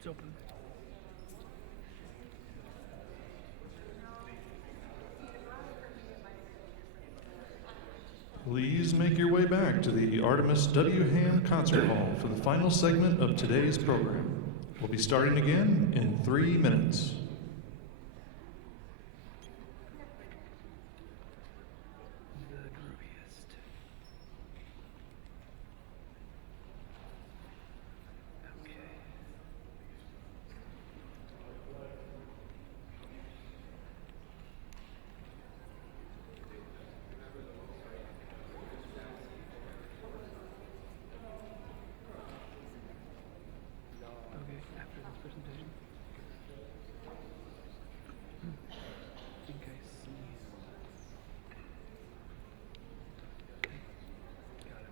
It's open. Please make your way back to the Artemis W. Ham Concert Hall for the final segment of today's program. We'll be starting again in 3 minutes. The grooviest. Okay. Okay, after this presentation. I think I see. Got it.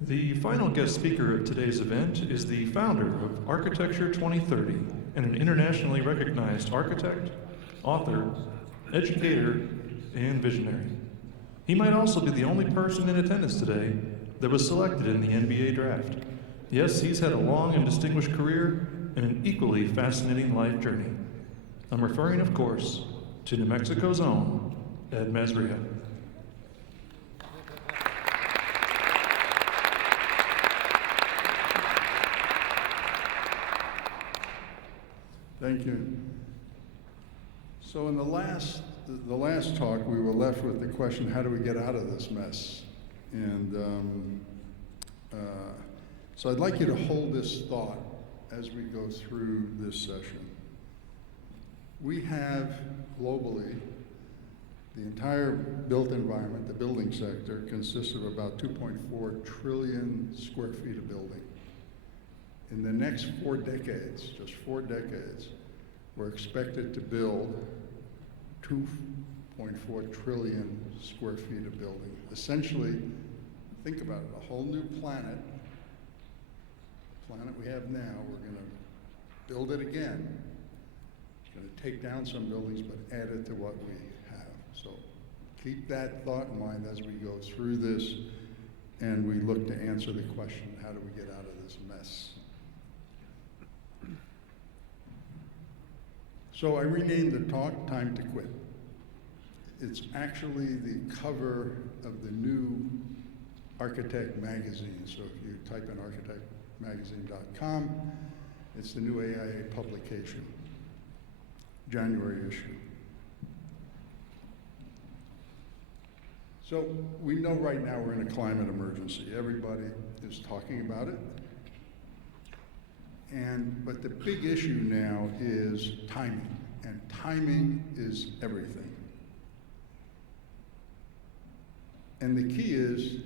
The final guest speaker of today's event is the founder of Architecture 2030 and an internationally recognized architect, author, educator, and visionary. He might also be the only person in attendance today that was selected in the NBA draft. Yes, he's had a long and distinguished career and an equally fascinating life journey. I'm referring, of course, to New Mexico's own Ed Mesria. Thank you. So in the last talk, we were left with the question, how do we get out of this mess? And so I'd like you to hold this thought as we go through this session. We have globally The entire built environment, the building sector, consists of about 2.4 trillion square feet of building. In the next 4 decades, just 4 decades, we're expected to build 2.4 trillion square feet of building. Essentially, think about it, a whole new planet, the planet we have now, we're gonna build it again. Going to take down some buildings, but add it to what we have. So keep that thought in mind as we go through this and we look to answer the question, how do we get out of this mess? So I renamed the talk Time to Quit. It's actually the cover of the new Architect magazine. So if you type in architectmagazine.com, it's the new AIA publication. January issue. So we know right now we're in a climate emergency. Everybody is talking about it. But the big issue now is timing, and timing is everything. And the key is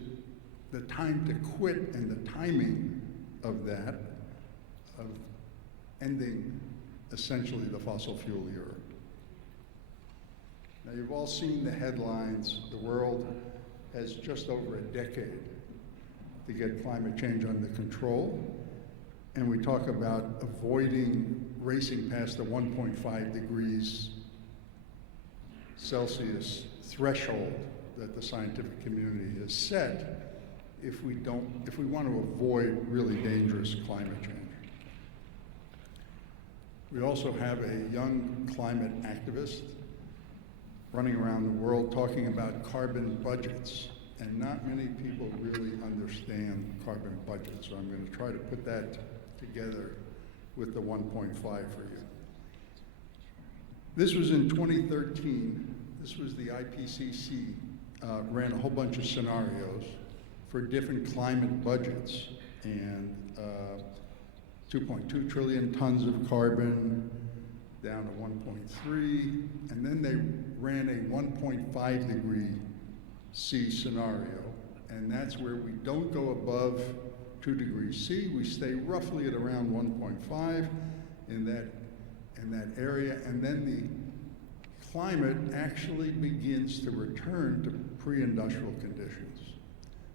the time to quit and the timing of that, of ending essentially the fossil fuel era. Now you've all seen the headlines. The world has just over a decade to get climate change under control. And we talk about avoiding racing past the 1.5 degrees Celsius threshold that the scientific community has set if we want to avoid really dangerous climate change. We also have a young climate activist running around the world talking about carbon budgets, and not many people really understand carbon budgets, so I'm going to try to put that together with the 1.5 for you. This was in 2013. This was the IPCC ran a whole bunch of scenarios for different climate budgets, and 2.2 trillion tons of carbon down to 1.3, and then they ran a 1.5 degree C scenario, and that's where we don't go above 2 degrees C. We stay roughly at around 1.5 in that area, and then the climate actually begins to return to pre-industrial conditions.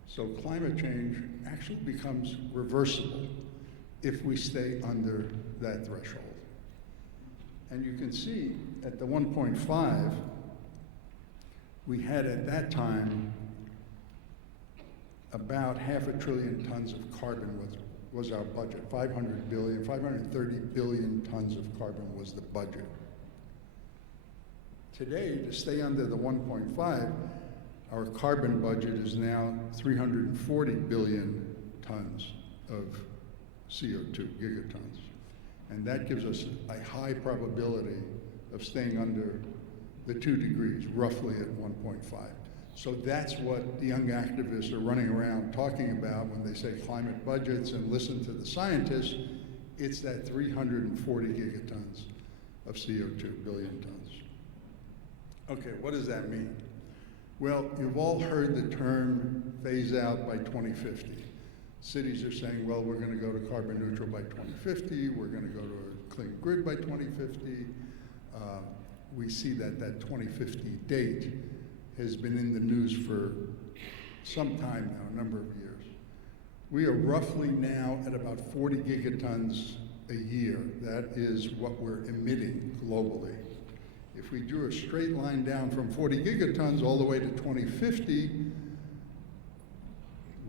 So climate change actually becomes reversible if we stay under that threshold. And you can see at the 1.5, we had at that time about 500 billion tons of carbon was our budget. 530 billion tons of carbon was the budget. Today, to stay under the 1.5, our carbon budget is now 340 billion tons of CO2, gigatons. And that gives us a high probability of staying under the 2 degrees, roughly at 1.5. So that's what the young activists are running around talking about when they say climate budgets and listen to the scientists. It's that 340 gigatons of CO2, billion tons. Okay, what does that mean? Well, you've all heard the term phase out by 2050. Cities are saying, well, we're going to go to carbon neutral by 2050. We're going to go to a clean grid by 2050. We see that 2050 date has been in the news for some time now, a number of years. We are roughly now at about 40 gigatons a year. That is what we're emitting globally. If we drew a straight line down from 40 gigatons all the way to 2050,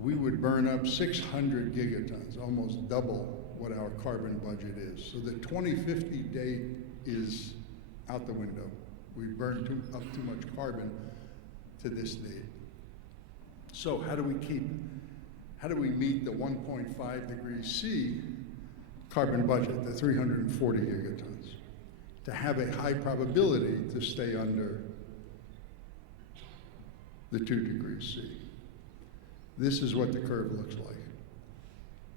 we would burn up 600 gigatons, almost double what our carbon budget is. So the 2050 date is out the window. We burned up too much carbon to this date. So how do we meet the 1.5 degrees C carbon budget, the 340 gigatons, to have a high probability to stay under the 2 degrees C? This is what the curve looks like.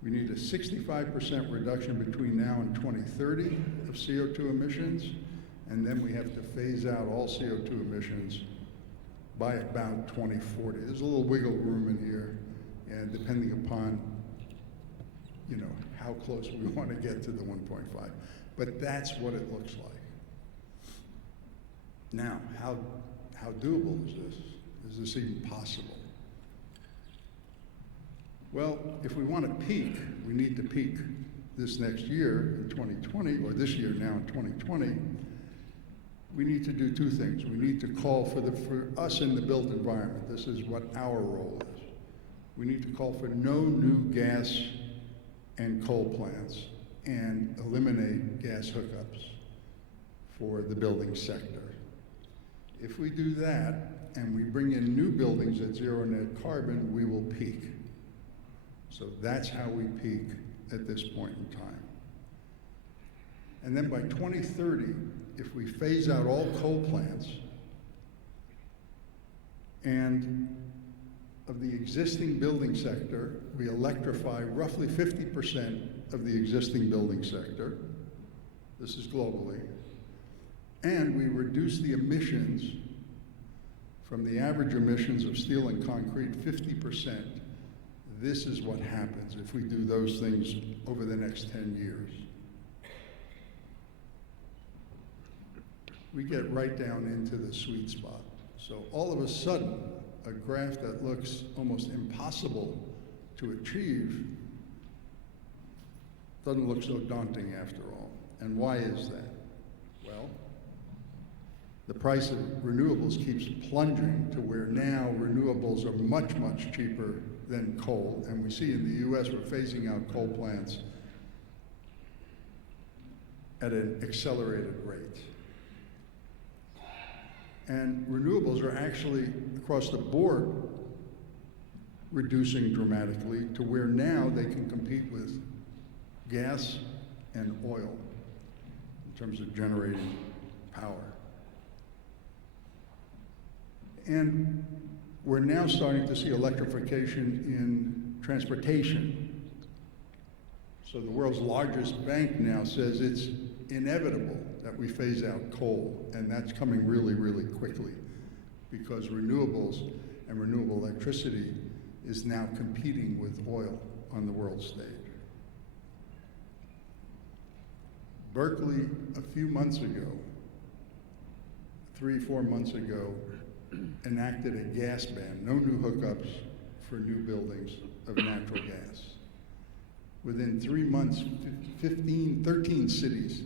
We need a 65% reduction between now and 2030 of CO2 emissions, and then we have to phase out all CO2 emissions by about 2040. There's a little wiggle room in here, and depending upon, you know, how close we want to get to the 1.5. But that's what it looks like. Now, how doable is this? Is this even possible? Well, if we want to peak, we need to peak this next year in 2020, or this year now in 2020. We need to do two things. We need to call for us in the built environment. This is what our role is. We need to call for no new gas and coal plants and eliminate gas hookups for the building sector. If we do that and we bring in new buildings at zero net carbon, we will peak. So that's how we peak at this point in time. And then by 2030, if we phase out all coal plants and of the existing building sector, we electrify roughly 50% of the existing building sector. This is globally. And we reduce the emissions from the average emissions of steel and concrete 50%. This is what happens if we do those things over the next 10 years. We get right down into the sweet spot. So all of a sudden, a graph that looks almost impossible to achieve doesn't look so daunting after all. And why is that? Well, the price of renewables keeps plunging to where now renewables are much, much cheaper than coal. And we see in the US we're phasing out coal plants at an accelerated rate. And renewables are actually, across the board, reducing dramatically to where now they can compete with gas and oil in terms of generating power. And we're now starting to see electrification in transportation. So the world's largest bank now says it's inevitable that we phase out coal, and that's coming really, really quickly because renewables and renewable electricity is now competing with oil on the world stage. Berkeley, a few months ago, 3-4 months ago, enacted a gas ban, no new hookups for new buildings of natural gas. Within 3 months, 13 cities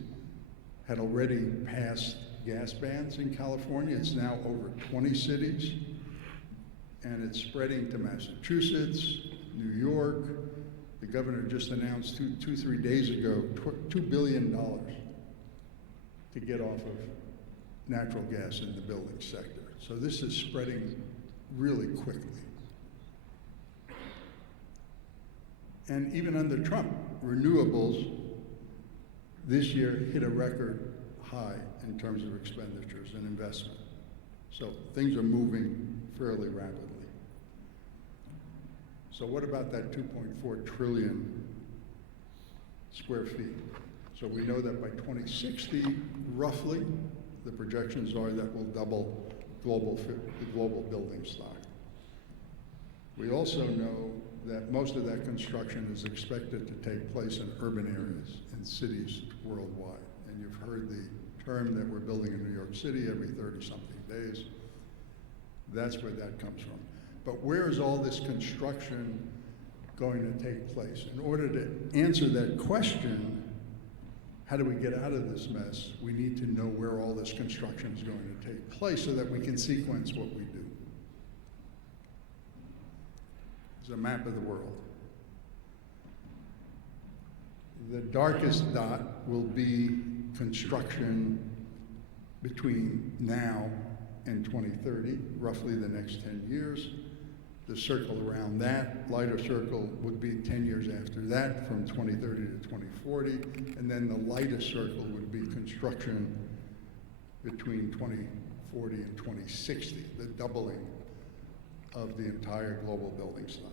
had already passed gas bans in California. It's now over 20 cities, and it's spreading to Massachusetts, New York. The governor just announced 3 days ago, $2 billion to get off of natural gas in the building sector. So this is spreading really quickly. And even under Trump, renewables this year hit a record high in terms of expenditures and investment. So things are moving fairly rapidly. So what about that 2.4 trillion square feet? So we know that by 2060, roughly, the projections are that will double the global building stock. We also know that most of that construction is expected to take place in urban areas, in cities worldwide. And you've heard the term that we're building in New York City every 30-something days. That's where that comes from. But where is all this construction going to take place? In order to answer that question, how do we get out of this mess? We need to know where all this construction is going to take place so that we can sequence what we do. It's a map of the world. The darkest dot will be construction between now and 2030, roughly the next 10 years. The circle around that, lighter circle, would be 10 years after that, from 2030 to 2040. And then the lightest circle would be construction between 2040 and 2060, the doubling of the entire global building stock.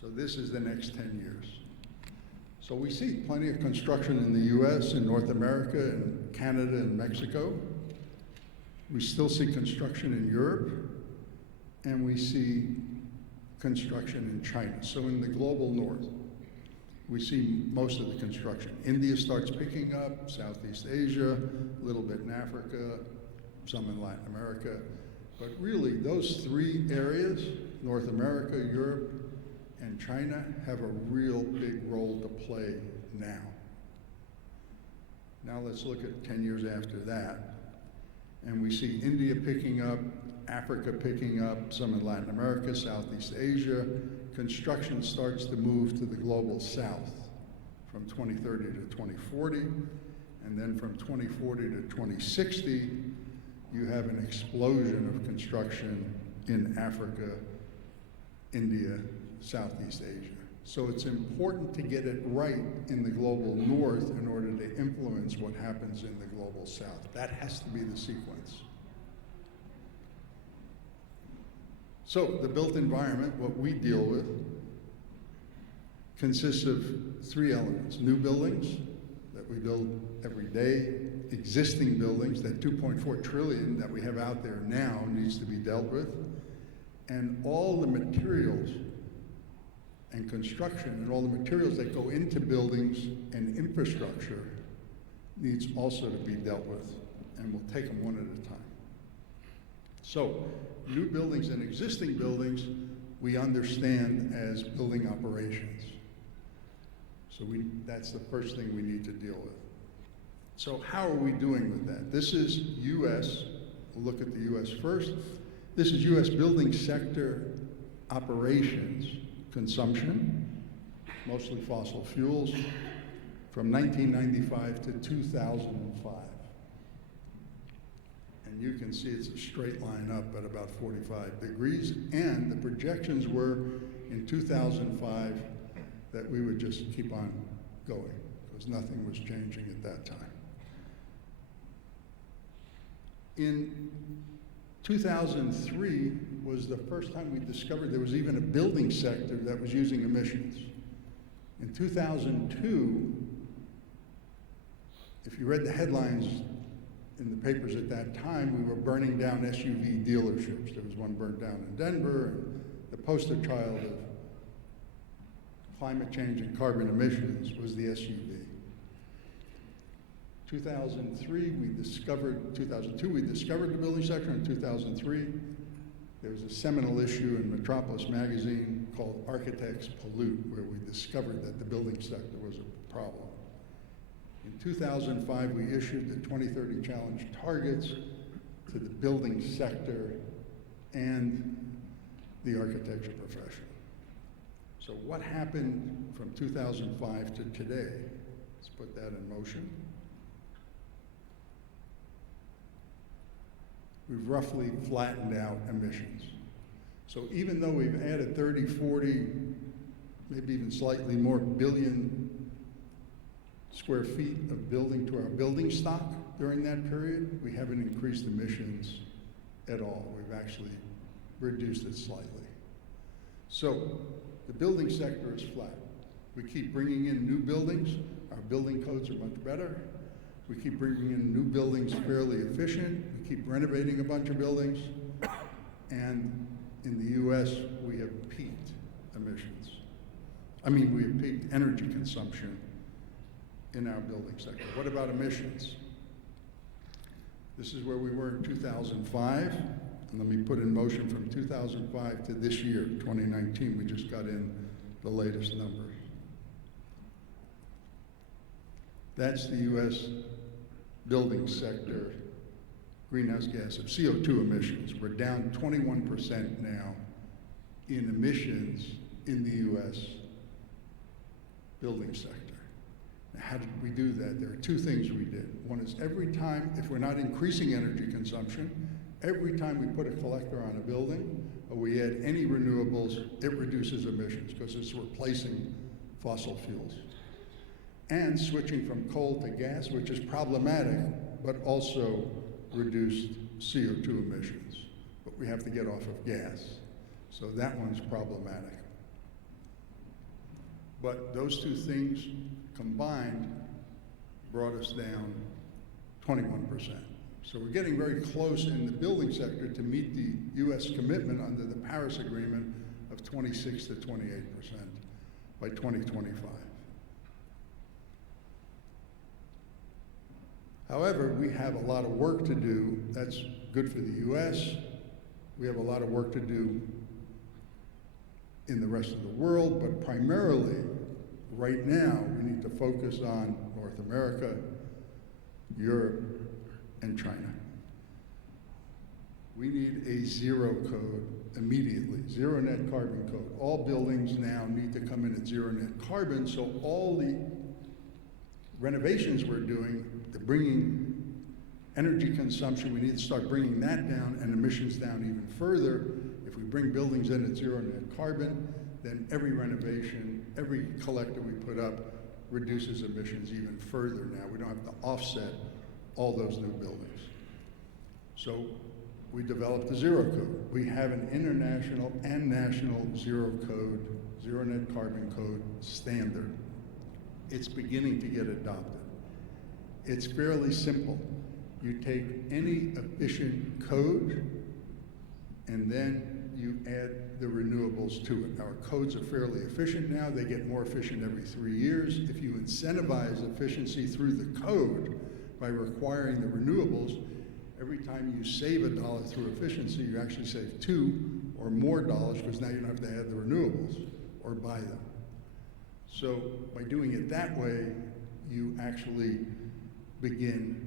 So this is the next 10 years. So we see plenty of construction in the US, in North America, and Canada and Mexico. We still see construction in Europe, and we see construction in China. So in the global north, we see most of the construction. India starts picking up, Southeast Asia, a little bit in Africa, some in Latin America. But really, those three areas, North America, Europe, and China, have a real big role to play now. Now let's look at 10 years after that. And we see India picking up, Africa picking up, some in Latin America, Southeast Asia. Construction starts to move to the global south from 2030 to 2040. And then from 2040 to 2060, you have an explosion of construction in Africa, India, Southeast Asia. So it's important to get it right in the global north in order to influence what happens in the global south. That has to be the sequence. So the built environment, what we deal with, consists of three elements: new buildings that we build every day, existing buildings, that 2.4 trillion that we have out there now needs to be dealt with, and all the materials and construction and all the materials that go into buildings and infrastructure needs also to be dealt with, and we'll take them one at a time. So, new buildings and existing buildings, we understand as building operations. So that's the first thing we need to deal with. So how are we doing with that? This is US, we'll look at the US first. This is US building sector operations consumption, mostly fossil fuels, from 1995 to 2005. And you can see it's a straight line up at about 45 degrees, and the projections were in 2005 that we would just keep on going, because nothing was changing at that time. In 2003 was the first time we discovered there was even a building sector that was using emissions. In 2002, if you read the headlines in the papers at that time, we were burning down SUV dealerships. There was one burned down in Denver, and the poster child of climate change and carbon emissions was the SUV. 2002, we discovered the building sector. In 2003, there was a seminal issue in Metropolis magazine called Architects Pollute, where we discovered that the building sector was a problem. In 2005, we issued the 2030 Challenge targets to the building sector and the architecture profession. So what happened from 2005 to today? Let's put that in motion. We've roughly flattened out emissions. So even though we've added 30, 40, maybe even slightly more billion square feet of building to our building stock during that period, we haven't increased emissions at all. We've actually reduced it slightly. So the building sector is flat. We keep bringing in new buildings. Our building codes are much better. We keep bringing in new buildings fairly efficient. We keep renovating a bunch of buildings. And in the US, we have peaked emissions. We have peaked energy consumption in our building sector. What about emissions? This is where we were in 2005. And let me put in motion from 2005 to this year, 2019. We just got in the latest numbers. That's the US building sector greenhouse gas of CO2 emissions. We're down 21% now in emissions in the US building sector. Now, how did we do that? There are two things we did. One is every time, if we're not increasing energy consumption, every time we put a collector on a building or we add any renewables, it reduces emissions because it's replacing fossil fuels. And switching from coal to gas, which is problematic, but also reduced CO2 emissions. But we have to get off of gas. So that one's problematic. But those two things combined brought us down 21%. So we're getting very close in the building sector to meet the U.S. commitment under the Paris Agreement of 26 to 28% by 2025. However, we have a lot of work to do. That's good for the U.S. We have a lot of work to do in the rest of the world, but primarily, right now, we need to focus on North America, Europe, and China. We need a zero code immediately, zero net carbon code. All buildings now need to come in at zero net carbon, so all the renovations we're doing, the bringing energy consumption, we need to start bringing that down and emissions down even further. If we bring buildings in at zero net carbon, then every renovation, every collector we put up reduces emissions even further now. We don't have to offset all those new buildings. So we developed the zero code. We have an international and national zero code, zero net carbon code standard. It's beginning to get adopted. It's fairly simple. You take any efficient code and then you add the renewables to it. Our codes are fairly efficient now. They get more efficient every 3 years. If you incentivize efficiency through the code by requiring the renewables, every time you save $1 through efficiency, you actually save $2 or more because now you don't have to add the renewables or buy them. So by doing it that way, you actually begin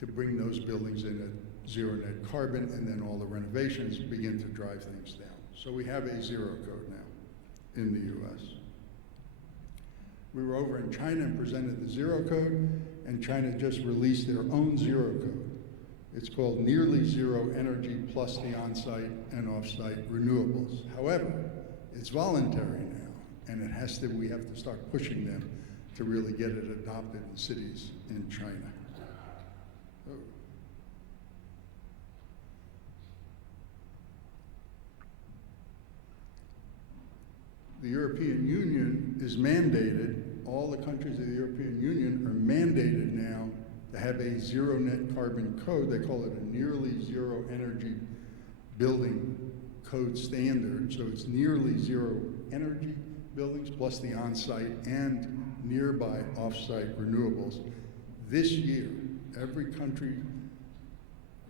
to bring those buildings in at zero net carbon, and then all the renovations begin to drive things down. So we have a zero code now in the US. We were over in China and presented the zero code, and China just released their own zero code. It's called Nearly Zero Energy plus the on-site and off-site renewables. However, it's voluntary now, and we have to start pushing them to really get it adopted in cities in China. Oh. The European Union is mandated, all the countries of the European Union are mandated now to have a zero net carbon code. They call it a nearly zero energy building code standard. So it's nearly zero energy buildings plus the on-site and nearby off-site renewables. This year, every country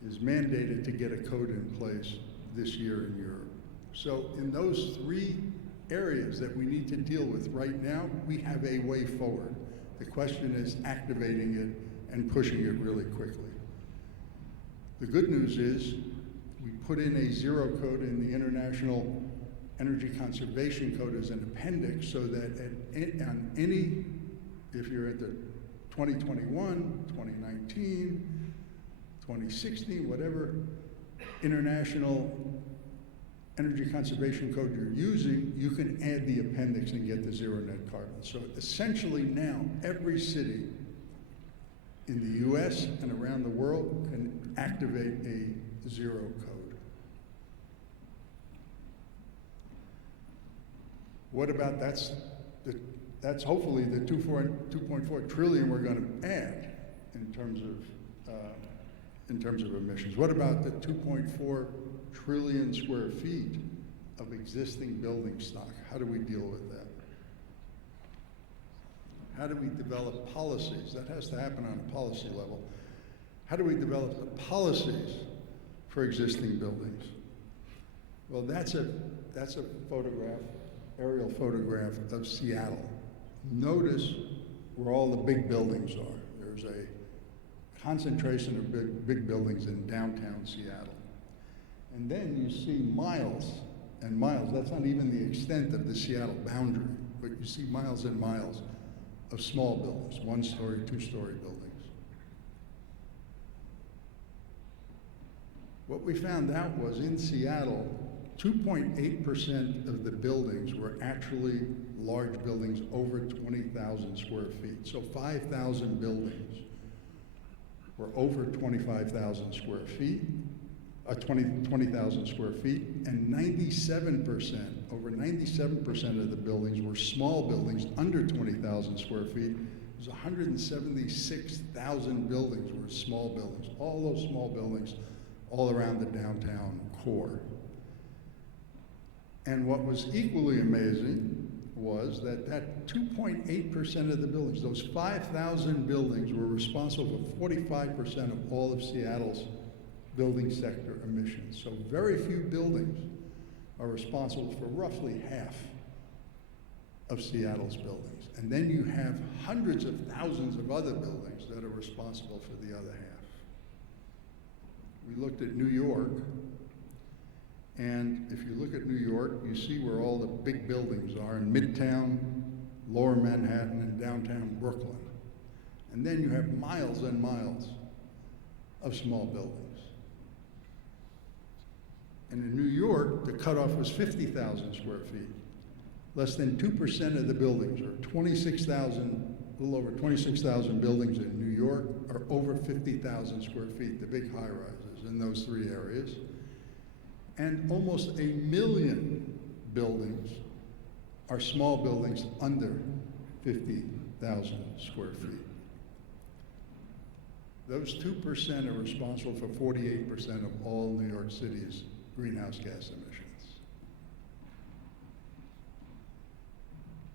is mandated to get a code in place this year in Europe. So in those three areas that we need to deal with right now, we have a way forward. The question is activating it and pushing it really quickly. The good news is we put in a zero code in the International Energy Conservation Code as an appendix so that on any, if you're at the 2021, 2019, 2016, whatever international energy conservation code you're using, you can add the appendix and get the zero net carbon. So essentially now, every city in the US and around the world can activate a zero code. What about, that's hopefully the 2.4 trillion we're going to add in terms of emissions. What about the 2.4 trillion square feet of existing building stock? How do we deal with that? How do we develop policies? That has to happen on a policy level. How do we develop the policies for existing buildings? Well, that's a photograph, aerial photograph of Seattle. Notice where all the big buildings are. There's a concentration of big buildings in downtown Seattle. And then you see miles and miles. That's not even the extent of the Seattle boundary, but you see miles and miles of small buildings, one-story, two-story buildings. What we found out was in Seattle, 2.8% of the buildings were actually large buildings over 20,000 square feet. So 5,000 buildings were over 25,000 square feet, 20,000 square feet, and 97%, over 97% of the buildings were small buildings under 20,000 square feet, was 176,000 buildings were small buildings, all those small buildings all around the downtown core. And what was equally amazing was that 2.8% of the buildings, those 5,000 buildings, were responsible for 45% of all of Seattle's building sector emissions. So very few buildings are responsible for roughly half of Seattle's buildings. And then you have hundreds of thousands of other buildings that are responsible for the other half. We looked at New York, and if you look at New York, you see where all the big buildings are in Midtown, Lower Manhattan, and downtown Brooklyn. And then you have miles and miles of small buildings. And in New York, the cutoff was 50,000 square feet. Less than 2% of the buildings, or 26,000, a little over 26,000 buildings in New York are over 50,000 square feet, the big high-rises in those three areas. And almost 1 million buildings are small buildings under 50,000 square feet. Those 2% are responsible for 48% of all New York City's greenhouse gas emissions.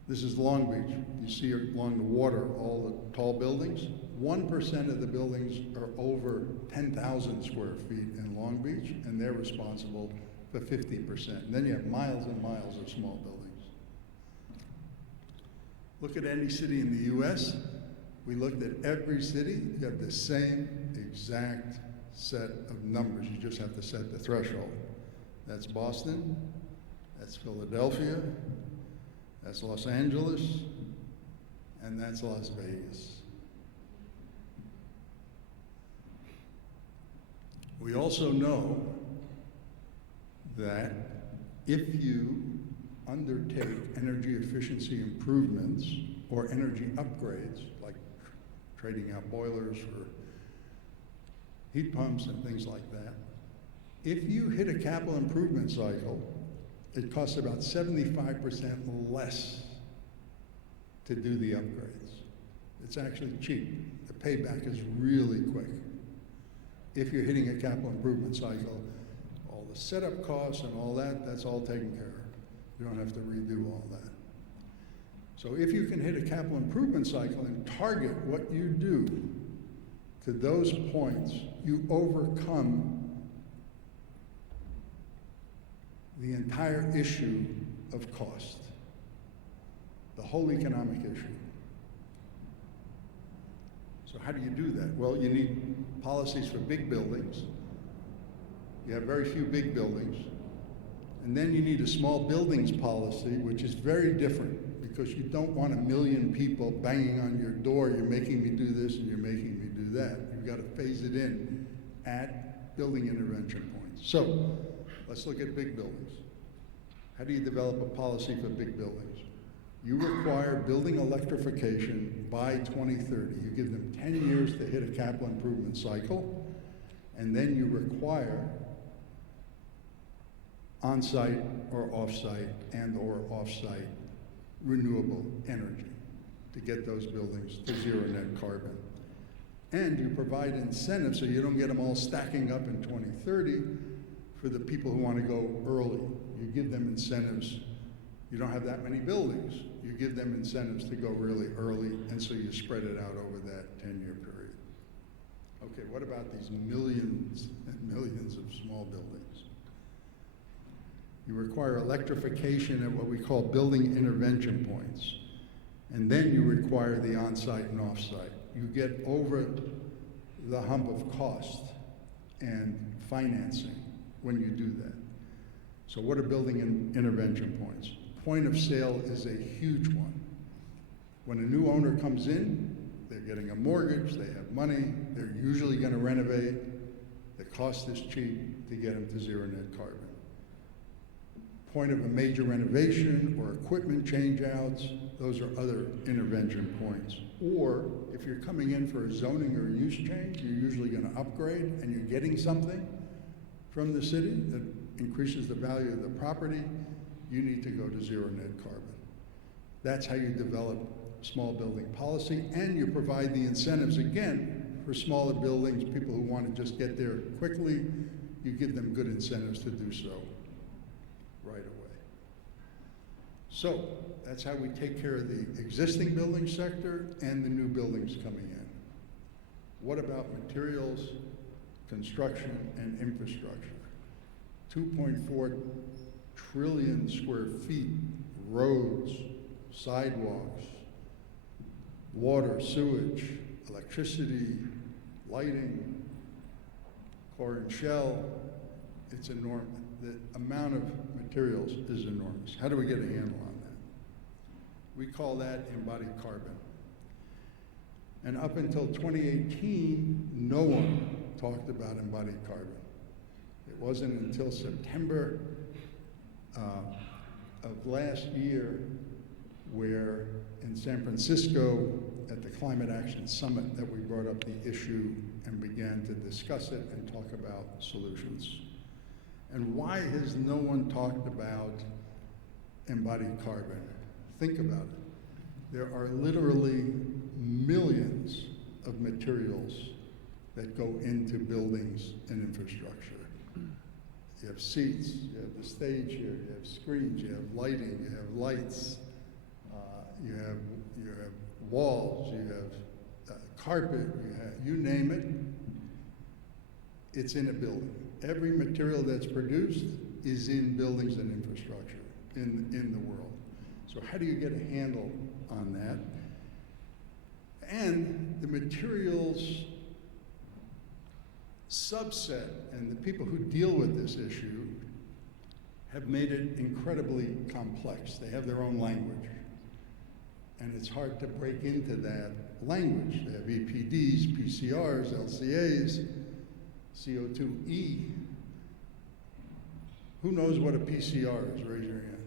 This is Long Beach. You see along the water all the tall buildings. 1% of the buildings are over 10,000 square feet in Long Beach, and they're responsible for 50%. And then you have miles and miles of small buildings. Look at any city in the US. We looked at every city. You have the same exact set of numbers. You just have to set the threshold. That's Boston, that's Philadelphia, that's Los Angeles, and that's Las Vegas. We also know that if you undertake energy efficiency improvements or energy upgrades, like trading out boilers for heat pumps and things like that, if you hit a capital improvement cycle, it costs about 75% less to do the upgrades. It's actually cheap. The payback is really quick. If you're hitting a capital improvement cycle, all the setup costs and all that, that's all taken care of. You don't have to redo all that. So if you can hit a capital improvement cycle and target what you do to those points, you overcome the entire issue of cost, the whole economic issue. So how do you do that? Well, you need policies for big buildings. You have very few big buildings. And then you need a small buildings policy, which is very different because you don't want 1 million people banging on your door, you're making me do this and you're making me do that. You've got to phase it in at building intervention points. So let's look at big buildings. How do you develop a policy for big buildings? You require building electrification by 2030. You give them 10 years to hit a capital improvement cycle, and then you require on-site or off-site and/or off-site renewable energy to get those buildings to zero net carbon. And you provide incentives so you don't get them all stacking up in 2030 for the people who want to go early. You give them incentives. You don't have that many buildings. You give them incentives to go really early, and so you spread it out over that 10-year period. Okay, what about these millions and millions of small buildings? You require electrification at what we call building intervention points, and then you require the on-site and off-site. You get over the hump of cost and financing when you do that. So what are building intervention points? Point of sale is a huge one. When a new owner comes in, they're getting a mortgage, they have money, they're usually going to renovate. The cost is cheap to get them to zero net carbon. Point of a major renovation or equipment change outs, those are other intervention points. Or if you're coming in for a zoning or use change, you're usually going to upgrade and you're getting something from the city that increases the value of the property, you need to go to zero net carbon. That's how you develop small building policy, and you provide the incentives, again, for smaller buildings, people who want to just get there quickly, you give them good incentives to do so right away. So that's how we take care of the existing building sector and the new buildings coming in. What about materials, construction, and infrastructure? 2.4 trillion square feet, roads, sidewalks, water, sewage, electricity, lighting, core and shell. It's enormous. The amount of materials is enormous. How do we get a handle on that? We call that embodied carbon. And up until 2018, no one talked about embodied carbon. It wasn't until September of last year where in San Francisco at the Climate Action Summit that we brought up the issue and began to discuss it and talk about solutions. And why has no one talked about embodied carbon? Think about it. There are literally millions of materials that go into buildings and infrastructure. You have seats, you have the stage here, you have screens, you have lighting, you have lights, you have walls, you have carpet, you name it, it's in a building. Every material that's produced is in buildings and infrastructure in the world. So how do you get a handle on that? And the materials subset and the people who deal with this issue have made it incredibly complex. They have their own language. And it's hard to break into that language. They have EPDs, PCRs, LCAs, CO2e. Who knows what a PCR is? Raise your hand.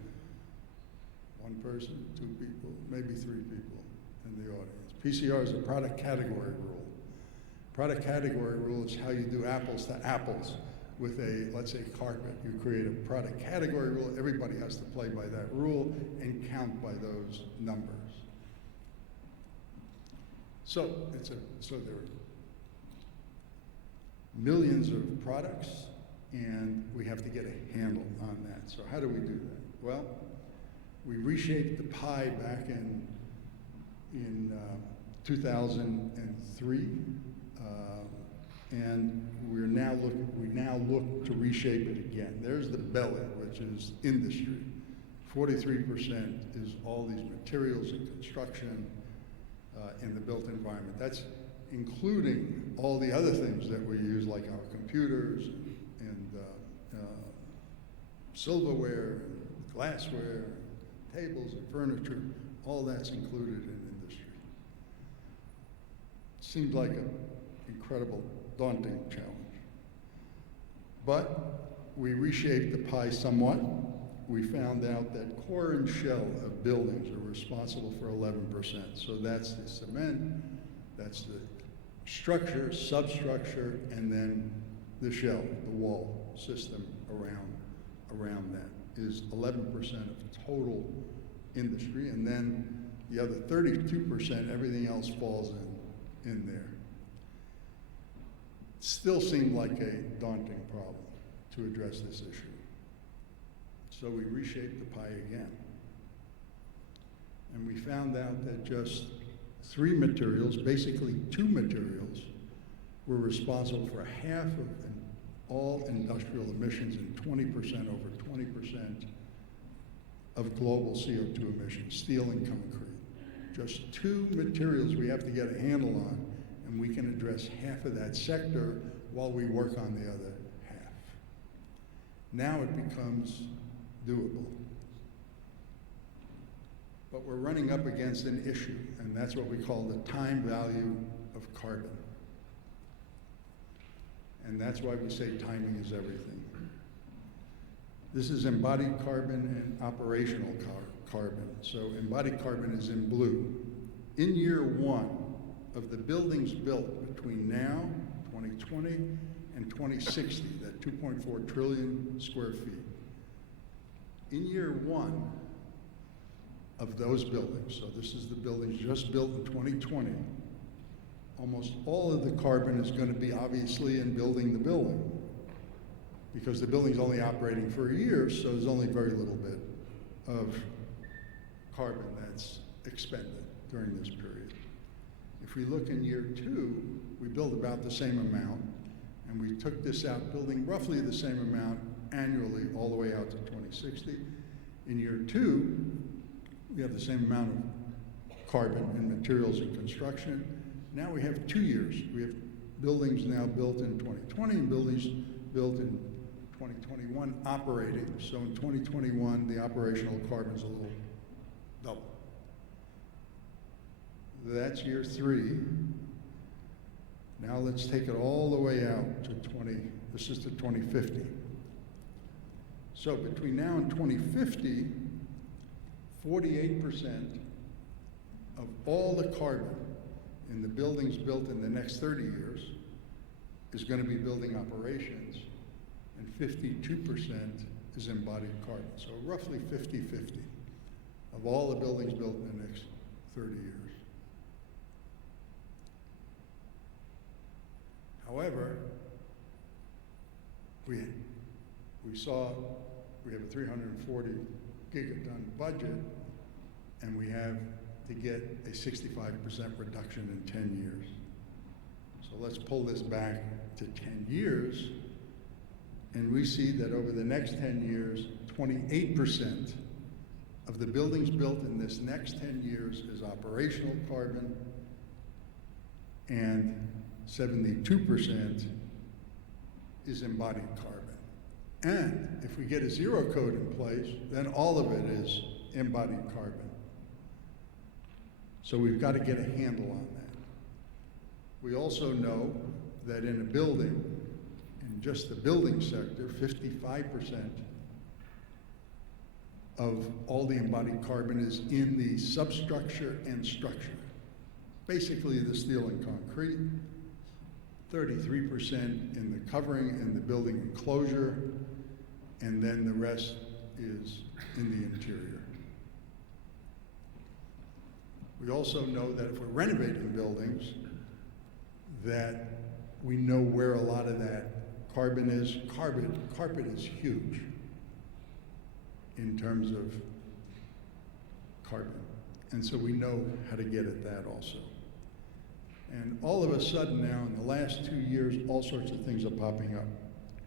One person, two people, maybe three people in the audience. PCR is a product category rule. Product category rule is how you do apples to apples with a, let's say, carpet. You create a product category rule, everybody has to play by that rule and count by those numbers. So there are millions of products, and we have to get a handle on that. So how do we do that? Well, we reshaped the pie back in 2003, and we now look to reshape it again. There's the belly, which is industry. 43% is all these materials and construction in the built environment. That's including all the other things that we use, like our computers and silverware, and glassware, and tables and furniture. All that's included in industry. Seems like an incredible, daunting challenge. But we reshaped the pie somewhat. We found out that core and shell of buildings are responsible for 11%. So that's the cement, that's the structure, substructure, and then the shell, the wall system around that is 11% of total industry. And then the other 32%, everything else falls in there. Still seemed like a daunting problem to address this issue. So we reshaped the pie again. And we found out that just 3 materials, basically 2 materials, were responsible for half of all industrial emissions and 20%, over 20% of global CO2 emissions, steel and concrete. Just 2 materials we have to get a handle on, and we can address half of that sector while we work on the other half. Now it becomes doable. But we're running up against an issue, and that's what we call the time value of carbon. And that's why we say timing is everything. This is embodied carbon and operational carbon. So embodied carbon is in blue. In year 1 of the buildings built between now, 2020, and 2060, that 2.4 trillion square feet, in year 1, of those buildings, so this is the buildings just built in 2020, almost all of the carbon is going to be obviously in building the building, because the building's only operating for a year, so there's only very little bit of carbon that's expended during this period. If we look in year 2, we build about the same amount, and we took this out building roughly the same amount annually all the way out to 2060. In year 2, we have the same amount of carbon in materials and construction. Now we have 2 years. We have buildings now built in 2020 and buildings built in 2021 operating. So in 2021, the operational carbon is a little double. That's year 3. Now let's take it all the way out to this is to 2050. So between now and 2050, 48% of all the carbon in the buildings built in the next 30 years is going to be building operations, and 52% is embodied carbon. So roughly 50-50 of all the buildings built in the next 30 years. However, we saw we have a 340 gigaton budget, and we have to get a 65% reduction in 10 years. So let's pull this back to 10 years, and we see that over the next 10 years, 28% of the buildings built in this next 10 years is operational carbon, and 72% is embodied carbon. And if we get a zero code in place, then all of it is embodied carbon. So we've got to get a handle on that. We also know that in a building, in just the building sector, 55% of all the embodied carbon is in the substructure and structure. Basically the steel and concrete, 33% in the covering and the building enclosure, and then the rest is in the interior. We also know that if we're renovating buildings, that we know where a lot of that carbon is. Carpet is huge in terms of carbon. And so we know how to get at that also. And all of a sudden now, in the last 2 years, all sorts of things are popping up.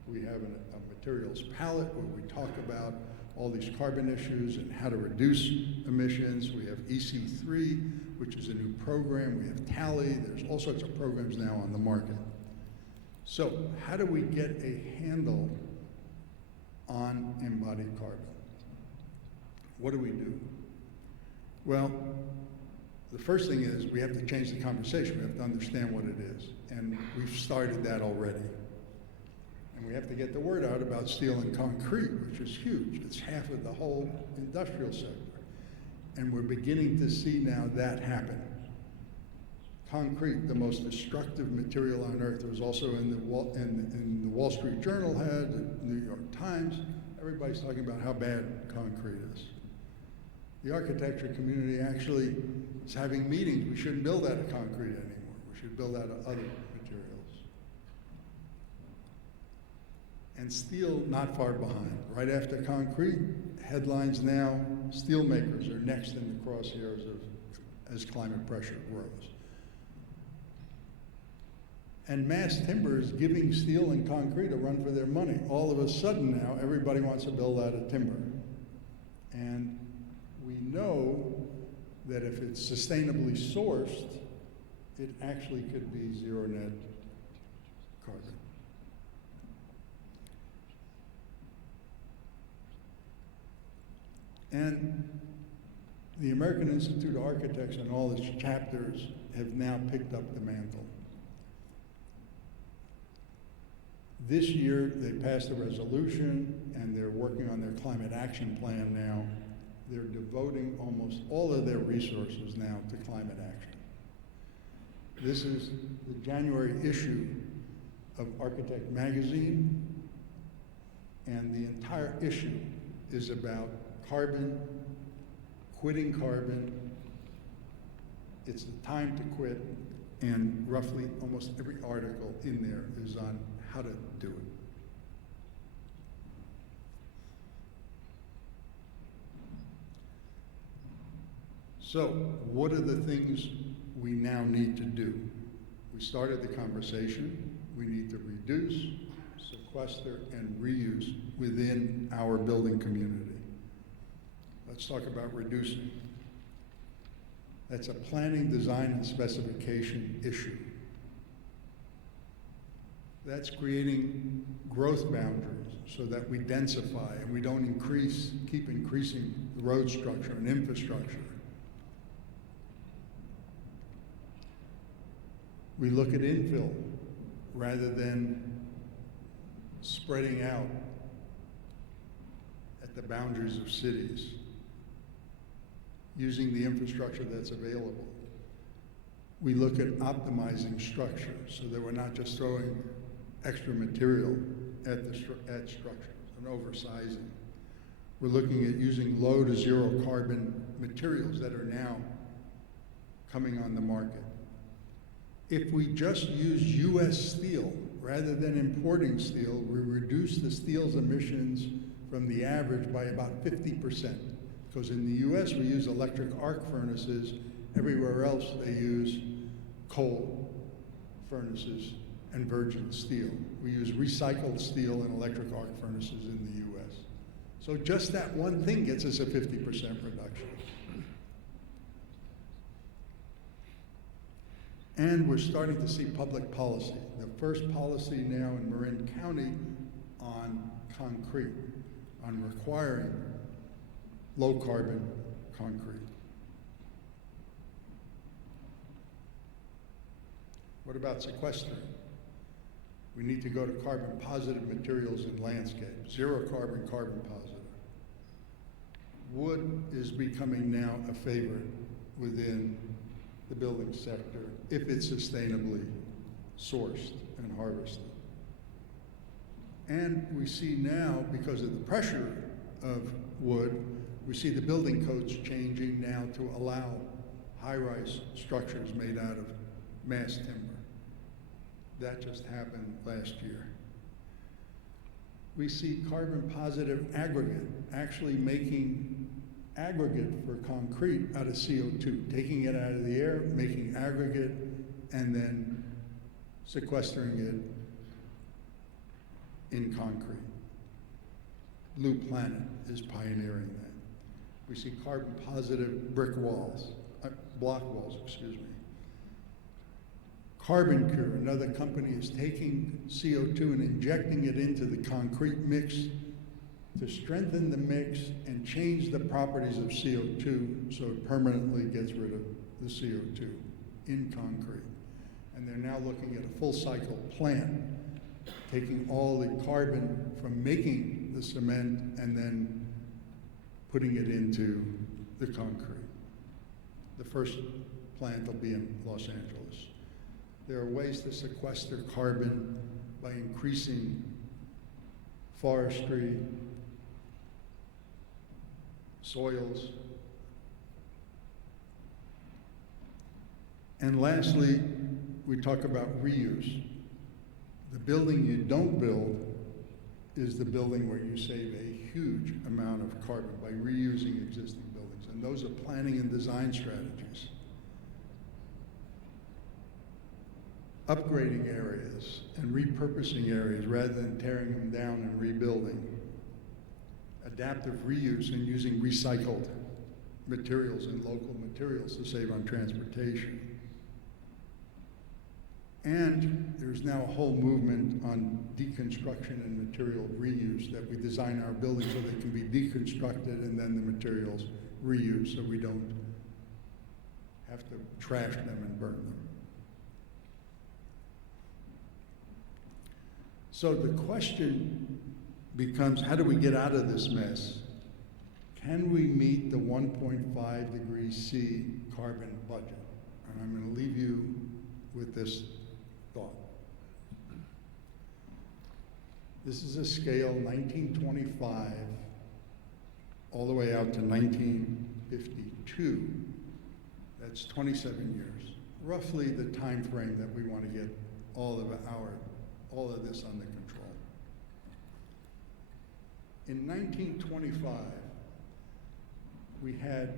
We have a materials palette where we talk about all these carbon issues and how to reduce emissions. We have EC3, which is a new program. We have Tally. There's all sorts of programs now on the market. So how do we get a handle on embodied carbon? What do we do? Well, the first thing is we have to change the conversation. We have to understand what it is. And we've started that already. And we have to get the word out about steel and concrete, which is huge. It's half of the whole industrial sector. And we're beginning to see now that happen. Concrete, the most destructive material on earth, was also in the Wall Street Journal had, the New York Times. Everybody's talking about how bad concrete is. The architecture community actually is having meetings. We shouldn't build out of concrete anymore. We should build out of other materials. And steel, not far behind. Right after concrete, headlines now, steel makers are next in the crosshairs as climate pressure grows. And mass timber is giving steel and concrete a run for their money. All of a sudden now, everybody wants to build out of timber. And we know that if it's sustainably sourced, it actually could be zero net carbon. And the American Institute of Architects and all its chapters have now picked up the mantle. This year, they passed a resolution, and they're working on their climate action plan now. They're devoting almost all of their resources now to climate action. This is the January issue of Architect Magazine, and the entire issue is about carbon, quitting carbon. It's the time to quit, and roughly almost every article in there is on how to do it. So, what are the things we now need to do? We started the conversation. We need to reduce, sequester, and reuse within our building community. Let's talk about reducing. That's a planning, design, and specification issue. That's creating growth boundaries so that we densify and we don't keep increasing the road structure and infrastructure. We look at infill rather than spreading out at the boundaries of cities, using the infrastructure that's available. We look at optimizing structure so that we're not just throwing extra material at structures and oversizing. We're looking at using low to zero carbon materials that are now coming on the market. If we just use US steel rather than importing steel, we reduce the steel's emissions from the average by about 50%. Because in the US we use electric arc furnaces, everywhere else they use coal furnaces and virgin steel. We use recycled steel and electric arc furnaces in the US. So just that one thing gets us a 50% reduction. And we're starting to see public policy. The first policy now in Marin County on concrete, on requiring low carbon concrete. What about sequestering? We need to go to carbon positive materials in landscape, zero carbon, carbon positive. Wood is becoming now a favorite within the building sector if it's sustainably sourced and harvested. And we see now, because of the pressure of wood, we see the building codes changing now to allow high-rise structures made out of mass timber. That just happened last year. We see carbon positive aggregate, actually making aggregate for concrete out of CO2, taking it out of the air, making aggregate, and then sequestering it in concrete. Blue Planet is pioneering that. We see carbon positive block walls, excuse me. Carbon Cure, another company, is taking CO2 and injecting it into the concrete mix to strengthen the mix and change the properties of CO2 so it permanently gets rid of the CO2 in concrete. And they're now looking at a full cycle plant, taking all the carbon from making the cement and then putting it into the concrete. The first plant will be in Los Angeles. There are ways to sequester carbon by increasing forestry, soils. And lastly, we talk about reuse. The building you don't build is the building where you save a huge amount of carbon by reusing existing buildings. And those are planning and design strategies. Upgrading areas and repurposing areas rather than tearing them down and rebuilding. Adaptive reuse and using recycled materials and local materials to save on transportation. And there's now a whole movement on deconstruction and material reuse, that we design our buildings so they can be deconstructed and then the materials reused so we don't have to trash them and burn them. So the question becomes, how do we get out of this mess? Can we meet the 1.5 degrees C carbon budget? And I'm going to leave you with this thought. This is a scale 1925 all the way out to 19 1952. That's 27 years, roughly the time frame that we want to get all of this under control. In 1925, we had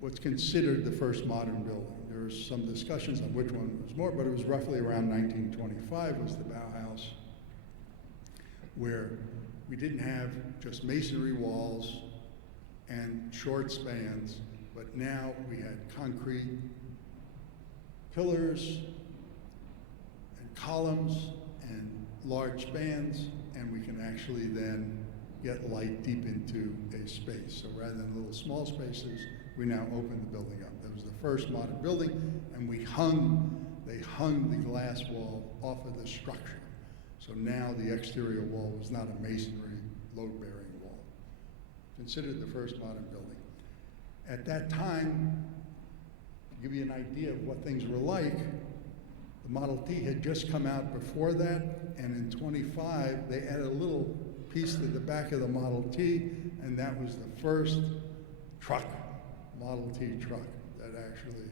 what's considered the first modern building. There was some discussions on which one was more, but it was roughly around 1925 was the Bauhaus, where we didn't have just masonry walls and short spans, but now we had concrete pillars and columns and large spans, and we can actually then get light deep into a space. So rather than little small spaces, we now open the building up. That was the first modern building, and they hung the glass wall off of the structure. So now the exterior wall was not a masonry load-bearing wall. Considered the first modern building. At that time, to give you an idea of what things were like, the Model T had just come out before that, and in 25, they added a little piece to the back of the Model T, and that was the first truck, Model T truck, that actually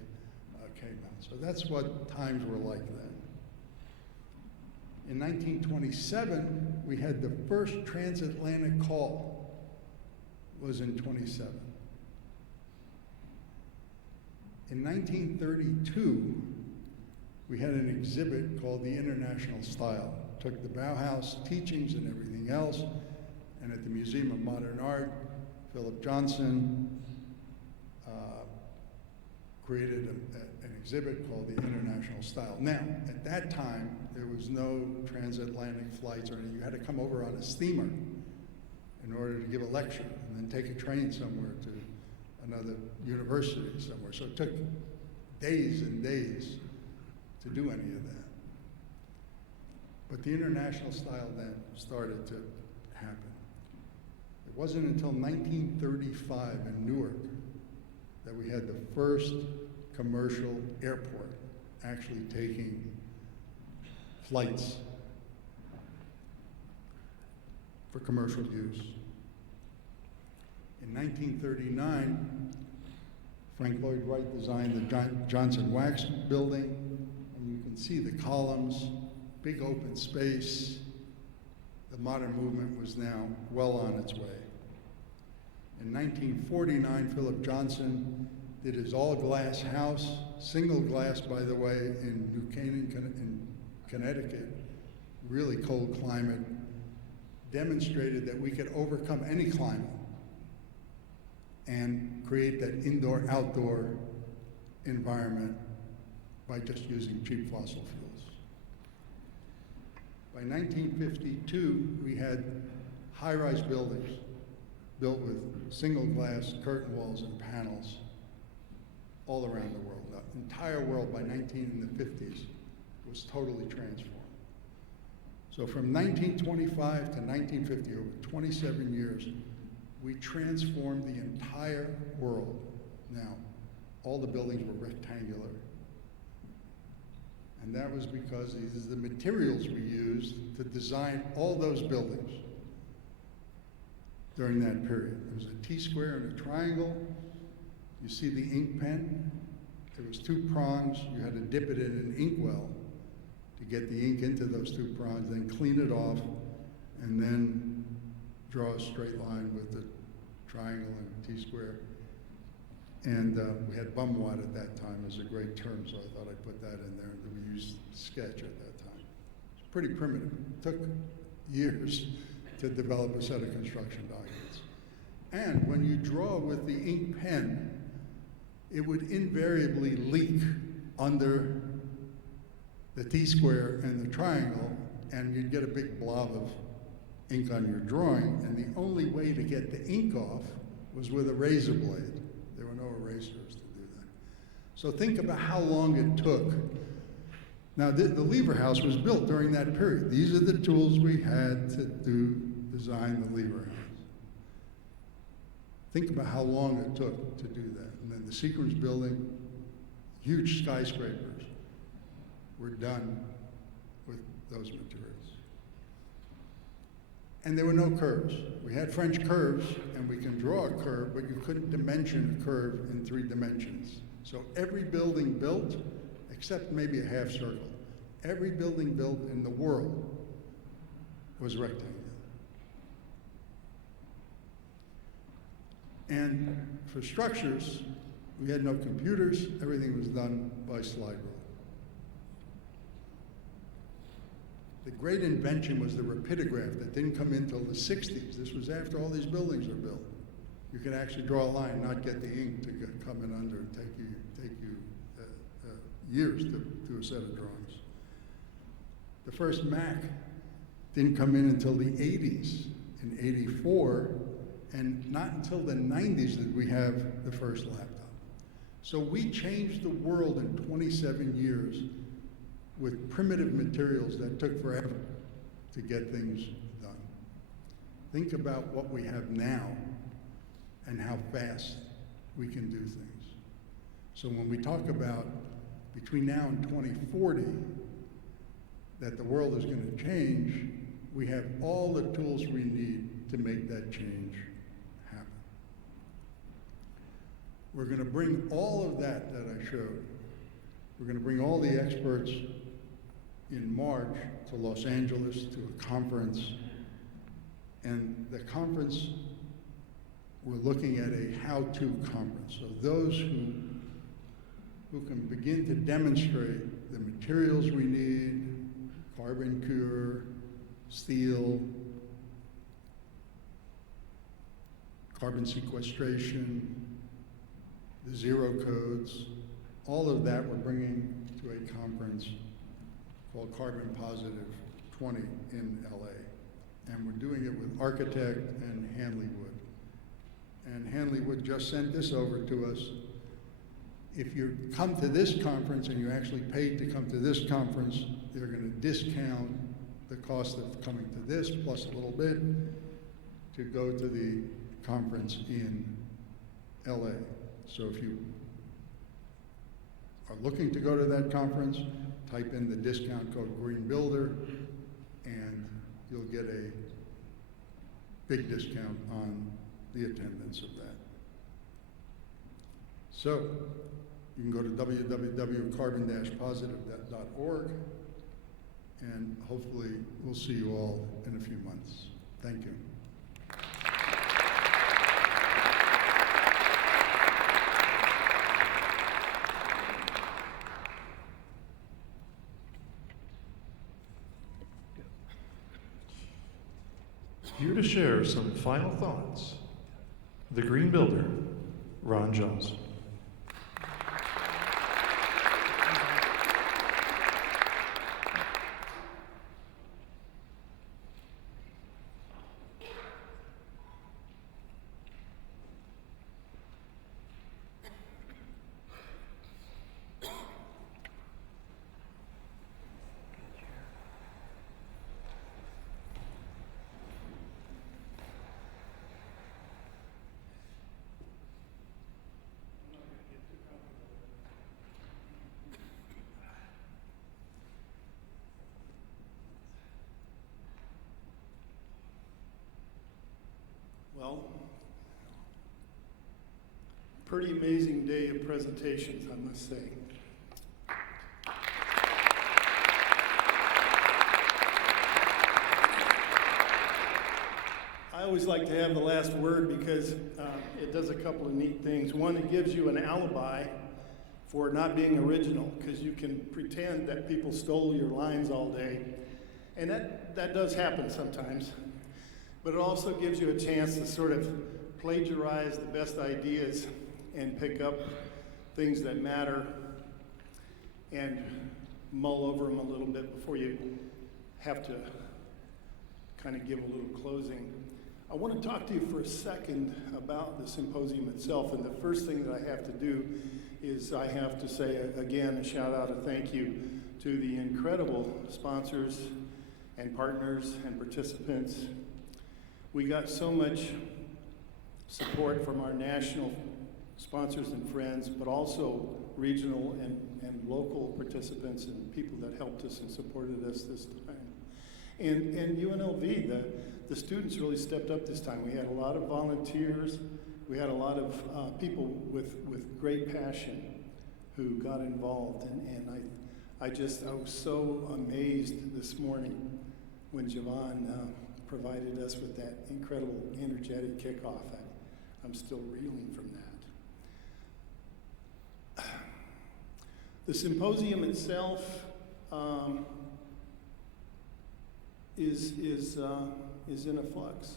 came out. So that's what times were like then. In 1927, we had the first transatlantic call, was in 27. In 1932, we had an exhibit called the International Style. Took the Bauhaus teachings and everything else, and at the Museum of Modern Art, Philip Johnson created an exhibit called the International Style. Now, at that time, there was no transatlantic flights or anything. You had to come over on a steamer in order to give a lecture, and then take a train somewhere to another university somewhere. So it took days and days to do any of that. But the International Style then started to happen. It wasn't until 1935 in Newark that we had the first commercial airport actually taking flights for commercial use. In 1939, Frank Lloyd Wright designed the Johnson Wax building, and you can see the columns, big open space. The modern movement was now well on its way. In 1949, Philip Johnson did his all-glass house, single glass, by the way, in New Canaan, in Connecticut, really cold climate, demonstrated that we could overcome any climate and create that indoor-outdoor environment by just using cheap fossil fuels. By 1952, we had high-rise buildings built with single glass curtain walls and panels all around the world. The entire world by 1950s was totally transformed. So from 1925 to 1950, over 27 years, we transformed the entire world. Now, all the buildings were rectangular. And that was because these are the materials we used to design all those buildings during that period. There was a T-square and a triangle. You see the ink pen. There was two prongs. You had to dip it in an inkwell to get the ink into those two prongs, then clean it off, and then draw a straight line with the triangle and T-square. And we had bumwad at that time as a great term, so I thought I'd put that in there. We used sketch at that time. It's pretty primitive. It took years to develop a set of construction documents. And when you draw with the ink pen, it would invariably leak under the T-square and the triangle, and you'd get a big blob of ink on your drawing, and the only way to get the ink off was with a razor blade. There were no erasers to do that. So think about how long it took. Now, the Lever House was built during that period. These are the tools we had to design the Lever House. Think about how long it took to do that. And then the Sequence building, huge skyscrapers, were done with those materials. And there were no curves. We had French curves, and we can draw a curve, but you couldn't dimension a curve in 3 dimensions. So every building built, except maybe a half circle, every building built in the world was rectangular. And for structures, we had no computers, everything was done by slide rule. The great invention was the rapidograph that didn't come in until the 60s. This was after all these buildings were built. You could actually draw a line, not get the ink to come in under and take you years to do a set of drawings. The first Mac didn't come in until the 80s, in '84, and not until the 90s did we have the first laptop. So we changed the world in 27 years with primitive materials that took forever to get things done. Think about what we have now and how fast we can do things. So when we talk about between now and 2040, that the world is going to change, we have all the tools we need to make that change happen. We're going to bring all of that I showed, we're going to bring all the experts in March to Los Angeles to a conference. And the conference, we're looking at a how-to conference. So those who can begin to demonstrate the materials we need, carbon cure, steel, carbon sequestration, the zero codes, all of that we're bringing to a conference called Carbon Positive 20 in LA. And we're doing it with Architect and Hanley Wood. And Hanley Wood just sent this over to us. If you come to this conference and you actually paid to come to this conference, they're going to discount the cost of coming to this plus a little bit to go to the conference in LA. So if you are looking to go to that conference, type in the discount code Green Builder, and you'll get a big discount on the attendance of that. So you can go to www.carbon-positive.org, and hopefully we'll see you all in a few months. Thank you. Here to share some final thoughts, the Green Builder, Ron Jones. Well, pretty amazing day of presentations, I must say. I always like to have the last word because it does a couple of neat things. One, it gives you an alibi for not being original, because you can pretend that people stole your lines all day, and that does happen sometimes. But it also gives you a chance to sort of plagiarize the best ideas and pick up things that matter and mull over them a little bit before you have to kind of give a little closing. I want to talk to you for a second about the symposium itself, and the first thing that I have to do is I have to say again a shout out, a thank you to the incredible sponsors and partners and participants. We got so much support from our national sponsors and friends, but also regional and local participants and people that helped us and supported us this time. And UNLV, the students really stepped up this time. We had a lot of volunteers. We had a lot of people with great passion who got involved. And I was so amazed this morning when Javon provided us with that incredible, energetic kickoff. I'm still reeling from that. The symposium itself is in a flux.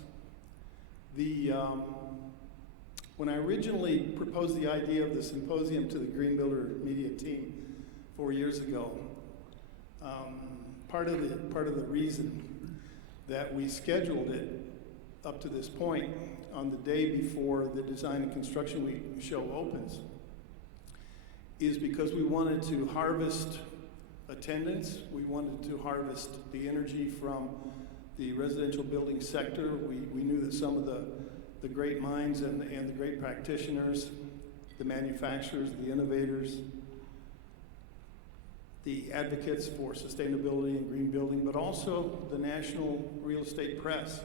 When I originally proposed the idea of the symposium to the Green Builder Media team 4 years ago, part of the reason that we scheduled it up to this point on the day before the Design and Construction Week show opens is because we wanted to harvest attendance. We wanted to harvest the energy from the residential building sector. We knew that some of the great minds and the great practitioners, the manufacturers, the innovators, the advocates for sustainability and green building, but also the national real estate press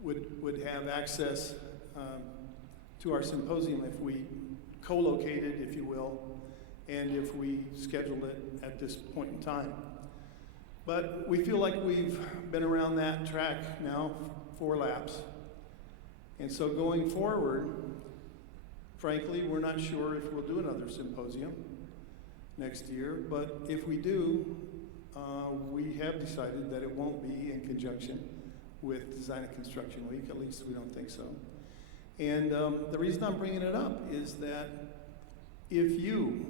would have access to our symposium if we co-located, if you will, and if we scheduled it at this point in time. But we feel like we've been around that track now 4 laps. And so going forward, frankly, we're not sure if we'll do another symposium next year, but if we do, we have decided that it won't be in conjunction with Design and Construction Week. At least we don't think so. And the reason I'm bringing it up is that if you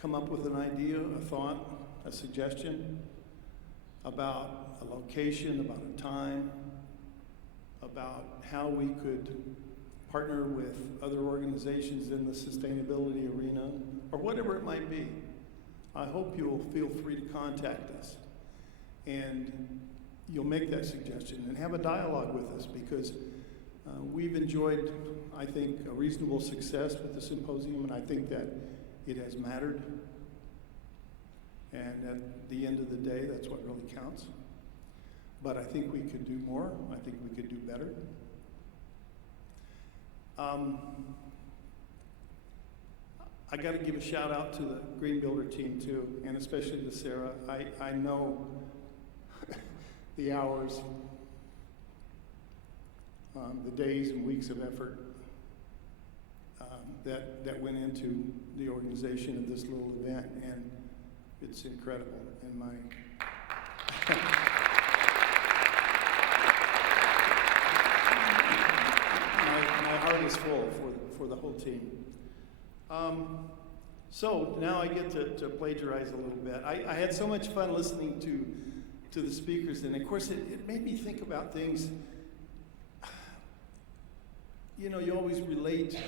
come up with an idea, a thought, a suggestion about a location, about a time, about how we could partner with other organizations in the sustainability arena, or whatever it might be, I hope you'll feel free to contact us. And you'll make that suggestion and have a dialogue with us, because we've enjoyed, I think, a reasonable success with the symposium, and I think that it has mattered. And at the end of the day, that's what really counts. But I think we could do more. I think we could do better. I got to give a shout out to the Green Builder team too, and especially to Sarah. I know the hours, the days and weeks of effort that went into the organization of this little event, and it's incredible. And my heart is full for the whole team. So now I get to plagiarize a little bit. I had so much fun listening to the speakers, and of course it made me think about things. You know, you always relate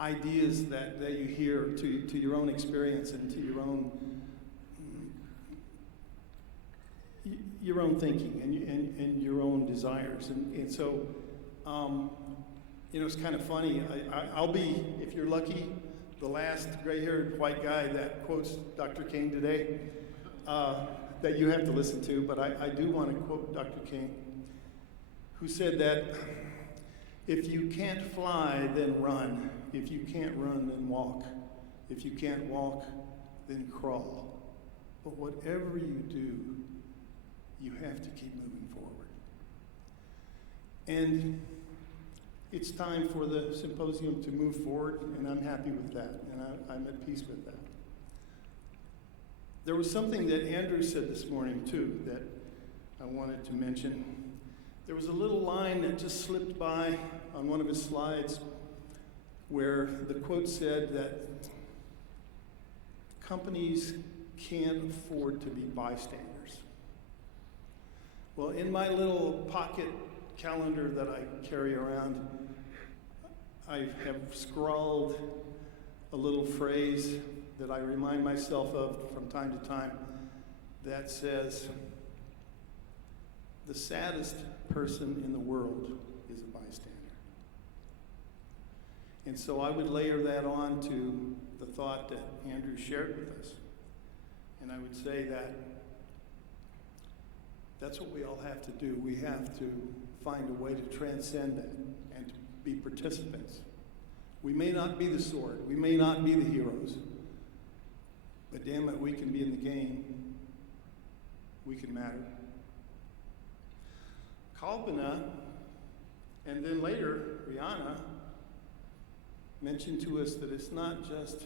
ideas that you hear to your own experience and to your own thinking and your own desires. And so, you know, it's kind of funny. I'll be, if you're lucky, the last gray-haired white guy that quotes Dr. King today that you have to listen to, but I do want to quote Dr. King, who said that if you can't fly, then run. If you can't run, then walk. If you can't walk, then crawl. But whatever you do, you have to keep moving forward. And it's time for the symposium to move forward, and I'm happy with that, and I'm at peace with that. There was something that Andrew said this morning, too, that I wanted to mention. There was a little line that just slipped by on one of his slides where the quote said that companies can't afford to be bystanders. Well, in my little pocket calendar that I carry around, I have scrawled a little phrase that I remind myself of from time to time that says, the saddest person in the world is a bystander. And so I would layer that on to the thought that Andrew shared with us. And I would say that That's what we all have to do. We have to find a way to transcend it and to be participants. We may not be the sword, we may not be the heroes, but damn it, we can be in the game. We can matter. Kalpana, and then later, Rihanna, mentioned to us that it's not just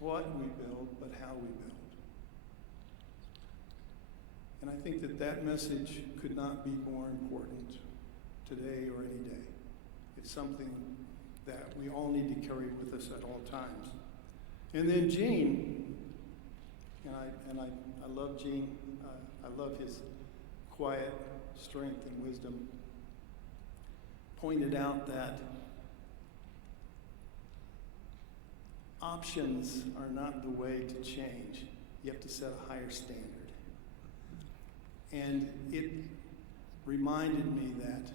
what we build, but how we build. And I think that that message could not be more important today or any day. It's something that we all need to carry with us at all times. And then Gene, and I love Gene. I love his quiet strength and wisdom. Pointed out that options are not the way to change. You have to set a higher standard. And it reminded me that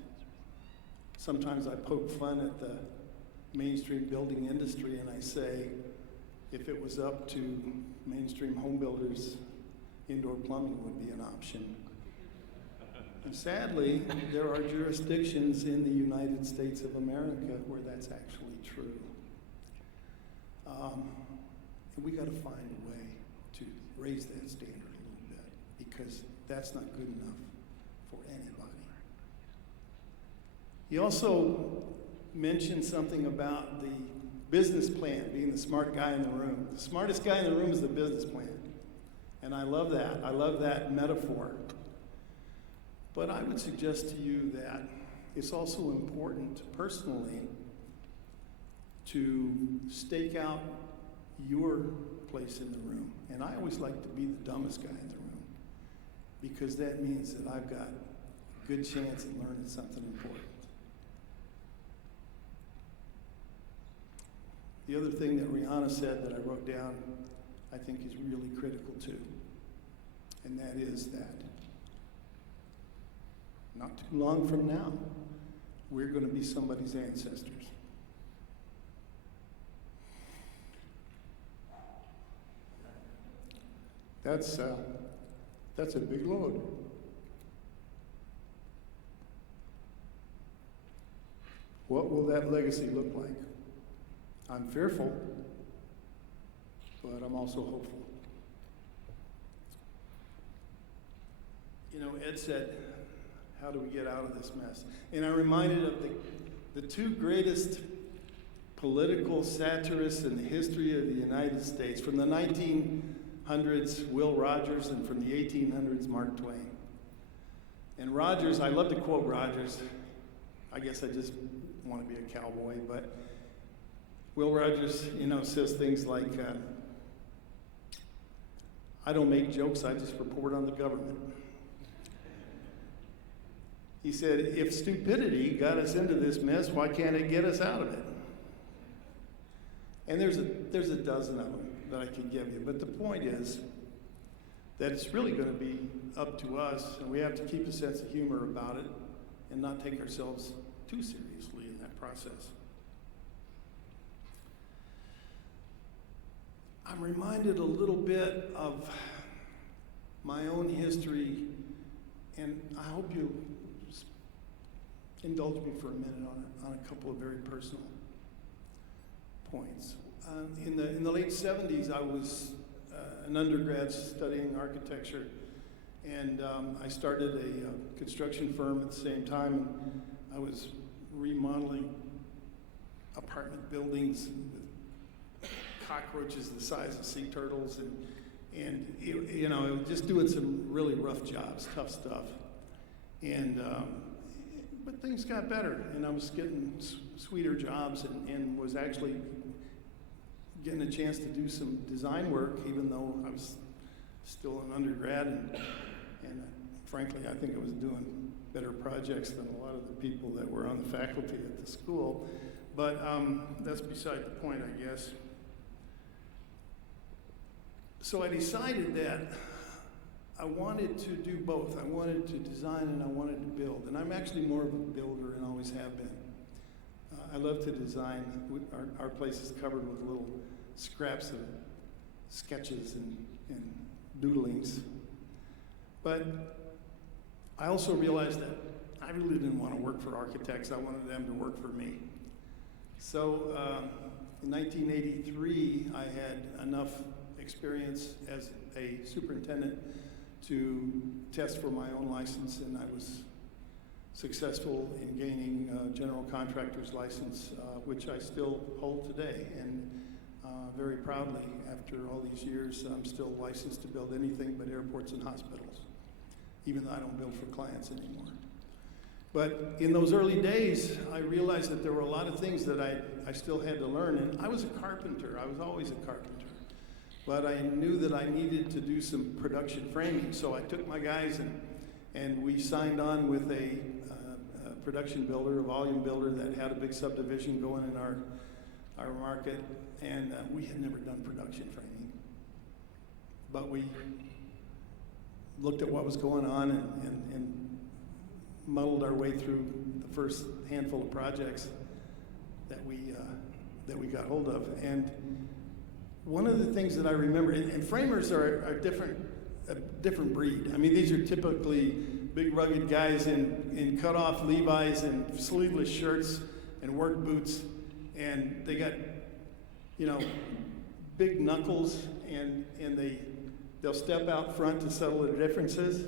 sometimes I poke fun at the mainstream building industry and I say, if it was up to mainstream home builders, indoor plumbing would be an option. And sadly, there are jurisdictions in the United States of America where that's actually true. And we got to find a way to raise that standard a little bit, because that's not good enough for anybody. He also mentioned something about the business plan, being the smart guy in the room. The smartest guy in the room is the business plan. And I love that. I love that metaphor. But I would suggest to you that it's also important personally to stake out your place in the room. And I always like to be the dumbest guy in the room, because that means that I've got a good chance at learning something important. The other thing that Rihanna said that I wrote down, I think is really critical too. And that is that not too long from now, we're going to be somebody's ancestors. That's a big load. What will that legacy look like? I'm fearful, but I'm also hopeful. You know, Ed said, how do we get out of this mess? And I'm reminded of the two greatest political satirists in the history of the United States. From the 1900s, Will Rogers, and from the 1800s, Mark Twain. And Rogers, I love to quote Rogers. I guess I just want to be a cowboy, but Will Rogers, says things like, I don't make jokes, I just report on the government. He said, if stupidity got us into this mess, why can't it get us out of it? And there's a dozen of them that I could give you, but the point is that it's really going to be up to us, and we have to keep a sense of humor about it and not take ourselves too seriously in that process. I'm reminded a little bit of my own history, and I hope you indulge me for a minute on a couple of very personal points. In the late 70s, I was an undergrad studying architecture, and I started a construction firm at the same time, and I was remodeling apartment buildings with cockroaches the size of sea turtles, and just doing some really rough jobs, tough stuff. And but things got better, and I was getting sweeter jobs, and was actually getting a chance to do some design work, even though I was still an undergrad, and frankly, I think I was doing better projects than a lot of the people that were on the faculty at the school. But that's beside the point, I guess. So I decided that I wanted to do both. I wanted to design and I wanted to build. And I'm actually more of a builder and always have been. I love to design. Our place is covered with little scraps of sketches and doodlings. But I also realized that I really didn't want to work for architects. I wanted them to work for me. So in 1983, I had enough experience as a superintendent to test for my own license, and I was successful in gaining a general contractor's license, which I still hold today. And very proudly, after all these years, I'm still licensed to build anything but airports and hospitals, even though I don't build for clients anymore. But in those early days, I realized that there were a lot of things that I still had to learn. And I was a carpenter. I was always a carpenter. But I knew that I needed to do some production framing. So I took my guys and we signed on with a production builder, a volume builder that had a big subdivision going in our market. And we had never done production framing. But we looked at what was going on and muddled our way through the first handful of projects that we got hold of. And one of the things that I remember, and framers are a different breed. I mean, these are typically big rugged guys in cut-off Levi's and sleeveless shirts and work boots, and they got, big knuckles, and they'll step out front to settle their differences,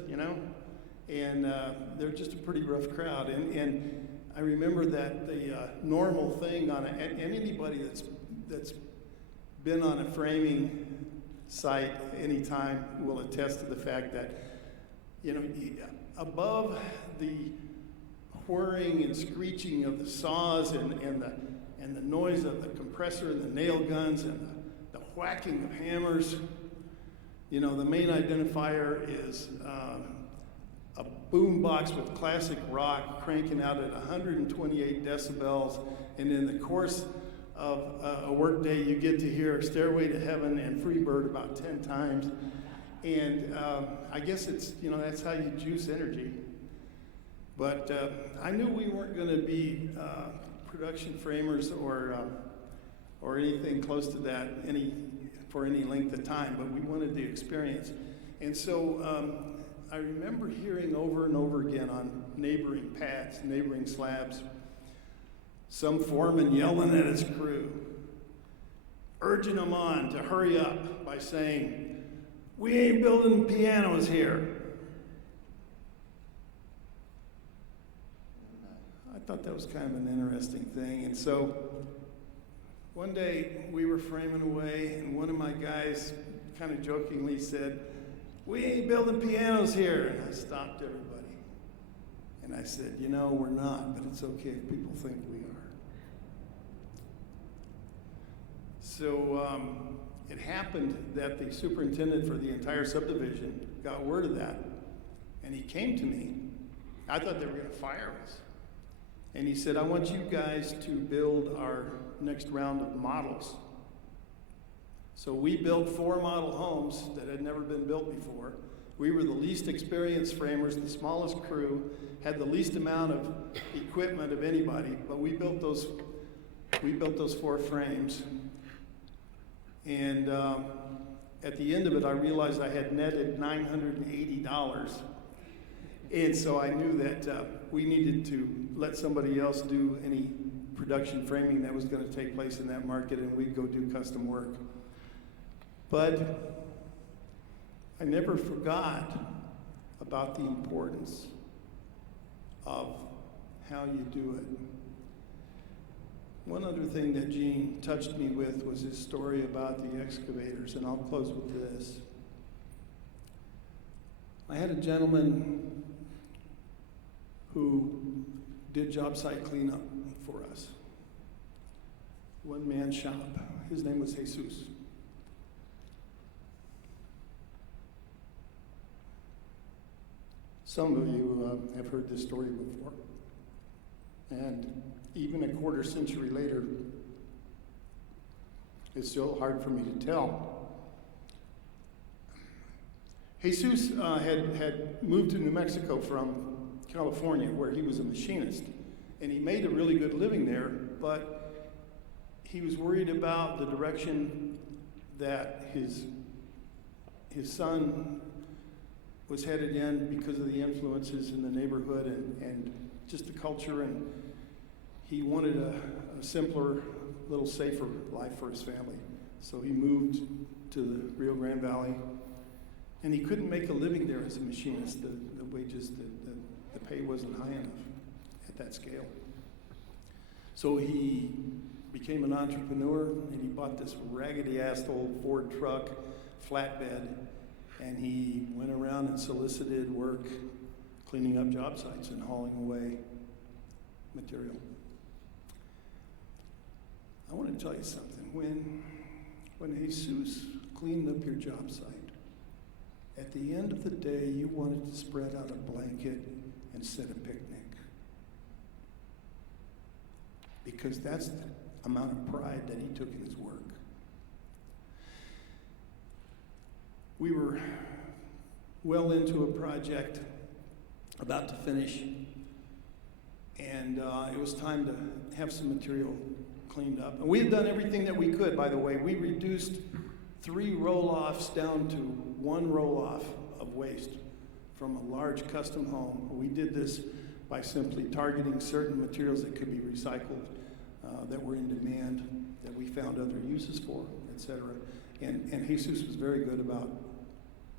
and they're just a pretty rough crowd. And I remember that the normal thing and anybody that's been on a framing site anytime will attest to the fact that, above the whirring and screeching of the saws and the noise of the compressor and the nail guns and the whacking of hammers, the main identifier is a boom box with classic rock cranking out at 128 decibels, and in the course of a work day, you get to hear Stairway to Heaven and Freebird about 10 times. And I guess it's, that's how you juice energy. But I knew we weren't going to be production framers or anything close to that for any length of time, but we wanted the experience. And so I remember hearing over and over again on neighboring pads, neighboring slabs, some foreman yelling at his crew, urging them on to hurry up by saying, "We ain't building pianos here." I thought that was kind of an interesting thing. And so one day we were framing away, and one of my guys kind of jokingly said, "We ain't building pianos here." And I stopped everybody. And I said, we're not, but it's okay if people think we are. So it happened that the superintendent for the entire subdivision got word of that, and he came to me. I thought they were going to fire us. And he said, "I want you guys to build our next round of models." So we built 4 model homes that had never been built before. We were the least experienced framers, the smallest crew, had the least amount of equipment of anybody, but we built those 4 frames. And at the end of it, I realized I had netted $980. And so I knew that we needed to let somebody else do any production framing that was going to take place in that market, and we'd go do custom work. But I never forgot about the importance of how you do it. One other thing that Gene touched me with was his story about the excavators, and I'll close with this. I had a gentleman who did job site cleanup for us. One-man shop. His name was Jesus. Some of you have heard this story before. And even a quarter century later, it's still hard for me to tell. Jesus had moved to New Mexico from California, where he was a machinist. And he made a really good living there, but he was worried about the direction that his son was headed in because of the influences in the neighborhood and just the culture, and he wanted a simpler, little safer life for his family. So he moved to the Rio Grande Valley, and he couldn't make a living there as a machinist. The wages, the pay wasn't high enough at that scale. So he became an entrepreneur, and he bought this raggedy-ass old Ford truck, flatbed, and he went around and solicited work, cleaning up job sites and hauling away material. I want to tell you something. When Jesus cleaned up your job site, at the end of the day, you wanted to spread out a blanket and set a picnic. Because that's the amount of pride that he took in his work. We were well into a project, about to finish, and it was time to have some material cleaned up. And we had done everything that we could, by the way. We reduced 3 roll-offs down to 1 roll-off of waste from a large custom home. We did this by simply targeting certain materials that could be recycled, that were in demand, that we found other uses for, etc. And Jesus was very good about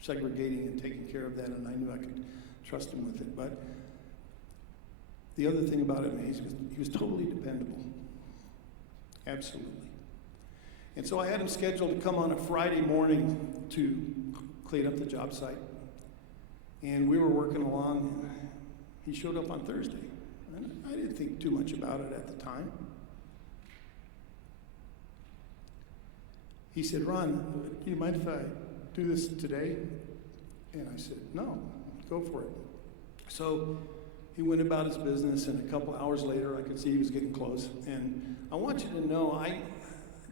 segregating and taking care of that, and I knew I could trust him with it. But the other thing about him is he was totally dependable. Absolutely. And so I had him scheduled to come on a Friday morning to clean up the job site. And we were working along, and he showed up on Thursday. And I didn't think too much about it at the time. He said, "Ron, do you mind if I do this today?" And I said, "No, go for it." So he went about his business, and a couple hours later, I could see he was getting close. And I want you to know,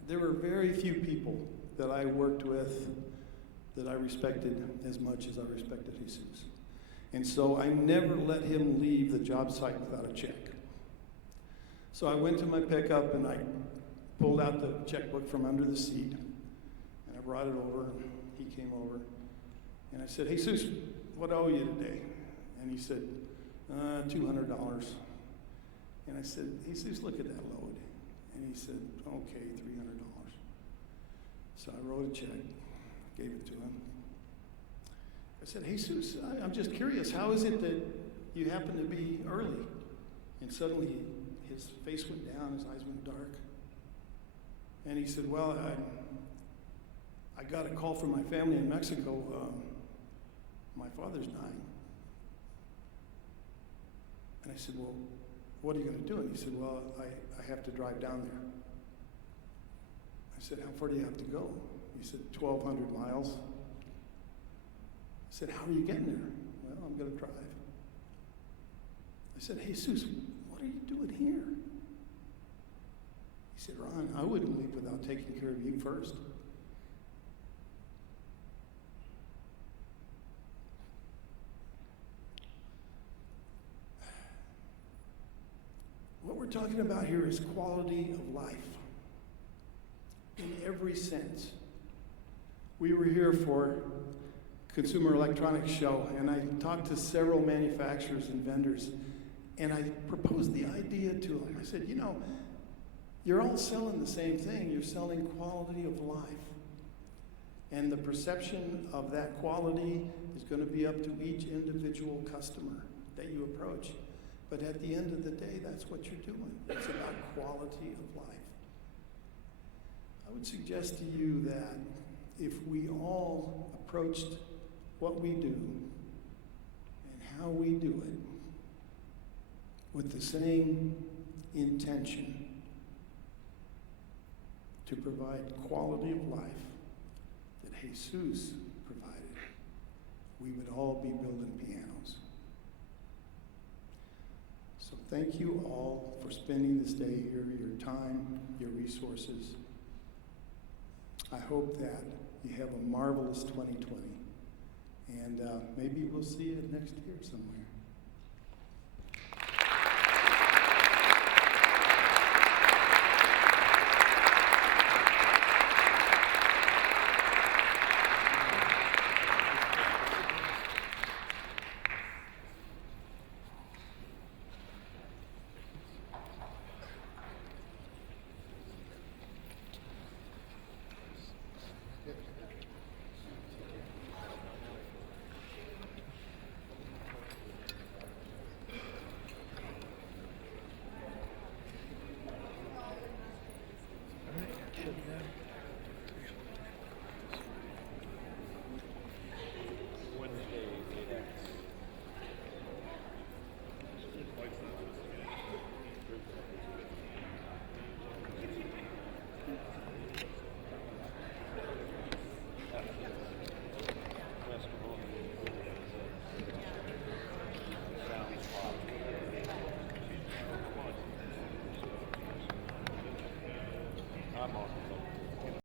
there were very few people that I worked with that I respected as much as I respected Jesus. And so I never let him leave the job site without a check. So I went to my pickup, and I pulled out the checkbook from under the seat, and I brought it over, and he came over. And I said, "Hey, Jesus, what owe you today?" And he said, $200. And I said, "Hey, Jesus, look at that load." And he said, "Okay, $300. So I wrote a check, gave it to him. I said, "Hey, Jesus, I'm just curious, how is it that you happen to be early?" And suddenly his face went down, his eyes went dark. And he said, "Well, I got a call from my family in Mexico. My father's dying." And I said, "Well, what are you going to do?" And he said, "Well, I have to drive down there." I said, "How far do you have to go?" He said, 1,200 miles. I said, "How are you getting there?" "Well, I'm going to drive." I said, "Hey, Jesus, what are you doing here?" He said, "Ron, I wouldn't leave without taking care of you first." What we're talking about here is quality of life in every sense. We were here for Consumer Electronics Show, and I talked to several manufacturers and vendors, and I proposed the idea to them. I said, you're all selling the same thing. You're selling quality of life. And the perception of that quality is going to be up to each individual customer that you approach. But at the end of the day, that's what you're doing. It's about quality of life. I would suggest to you that if we all approached what we do and how we do it with the same intention to provide quality of life that Jesus provided, we would all be building pianos. So thank you all for spending this day here, your time, your resources. I hope that you have a marvelous 2020, and maybe we'll see you next year somewhere.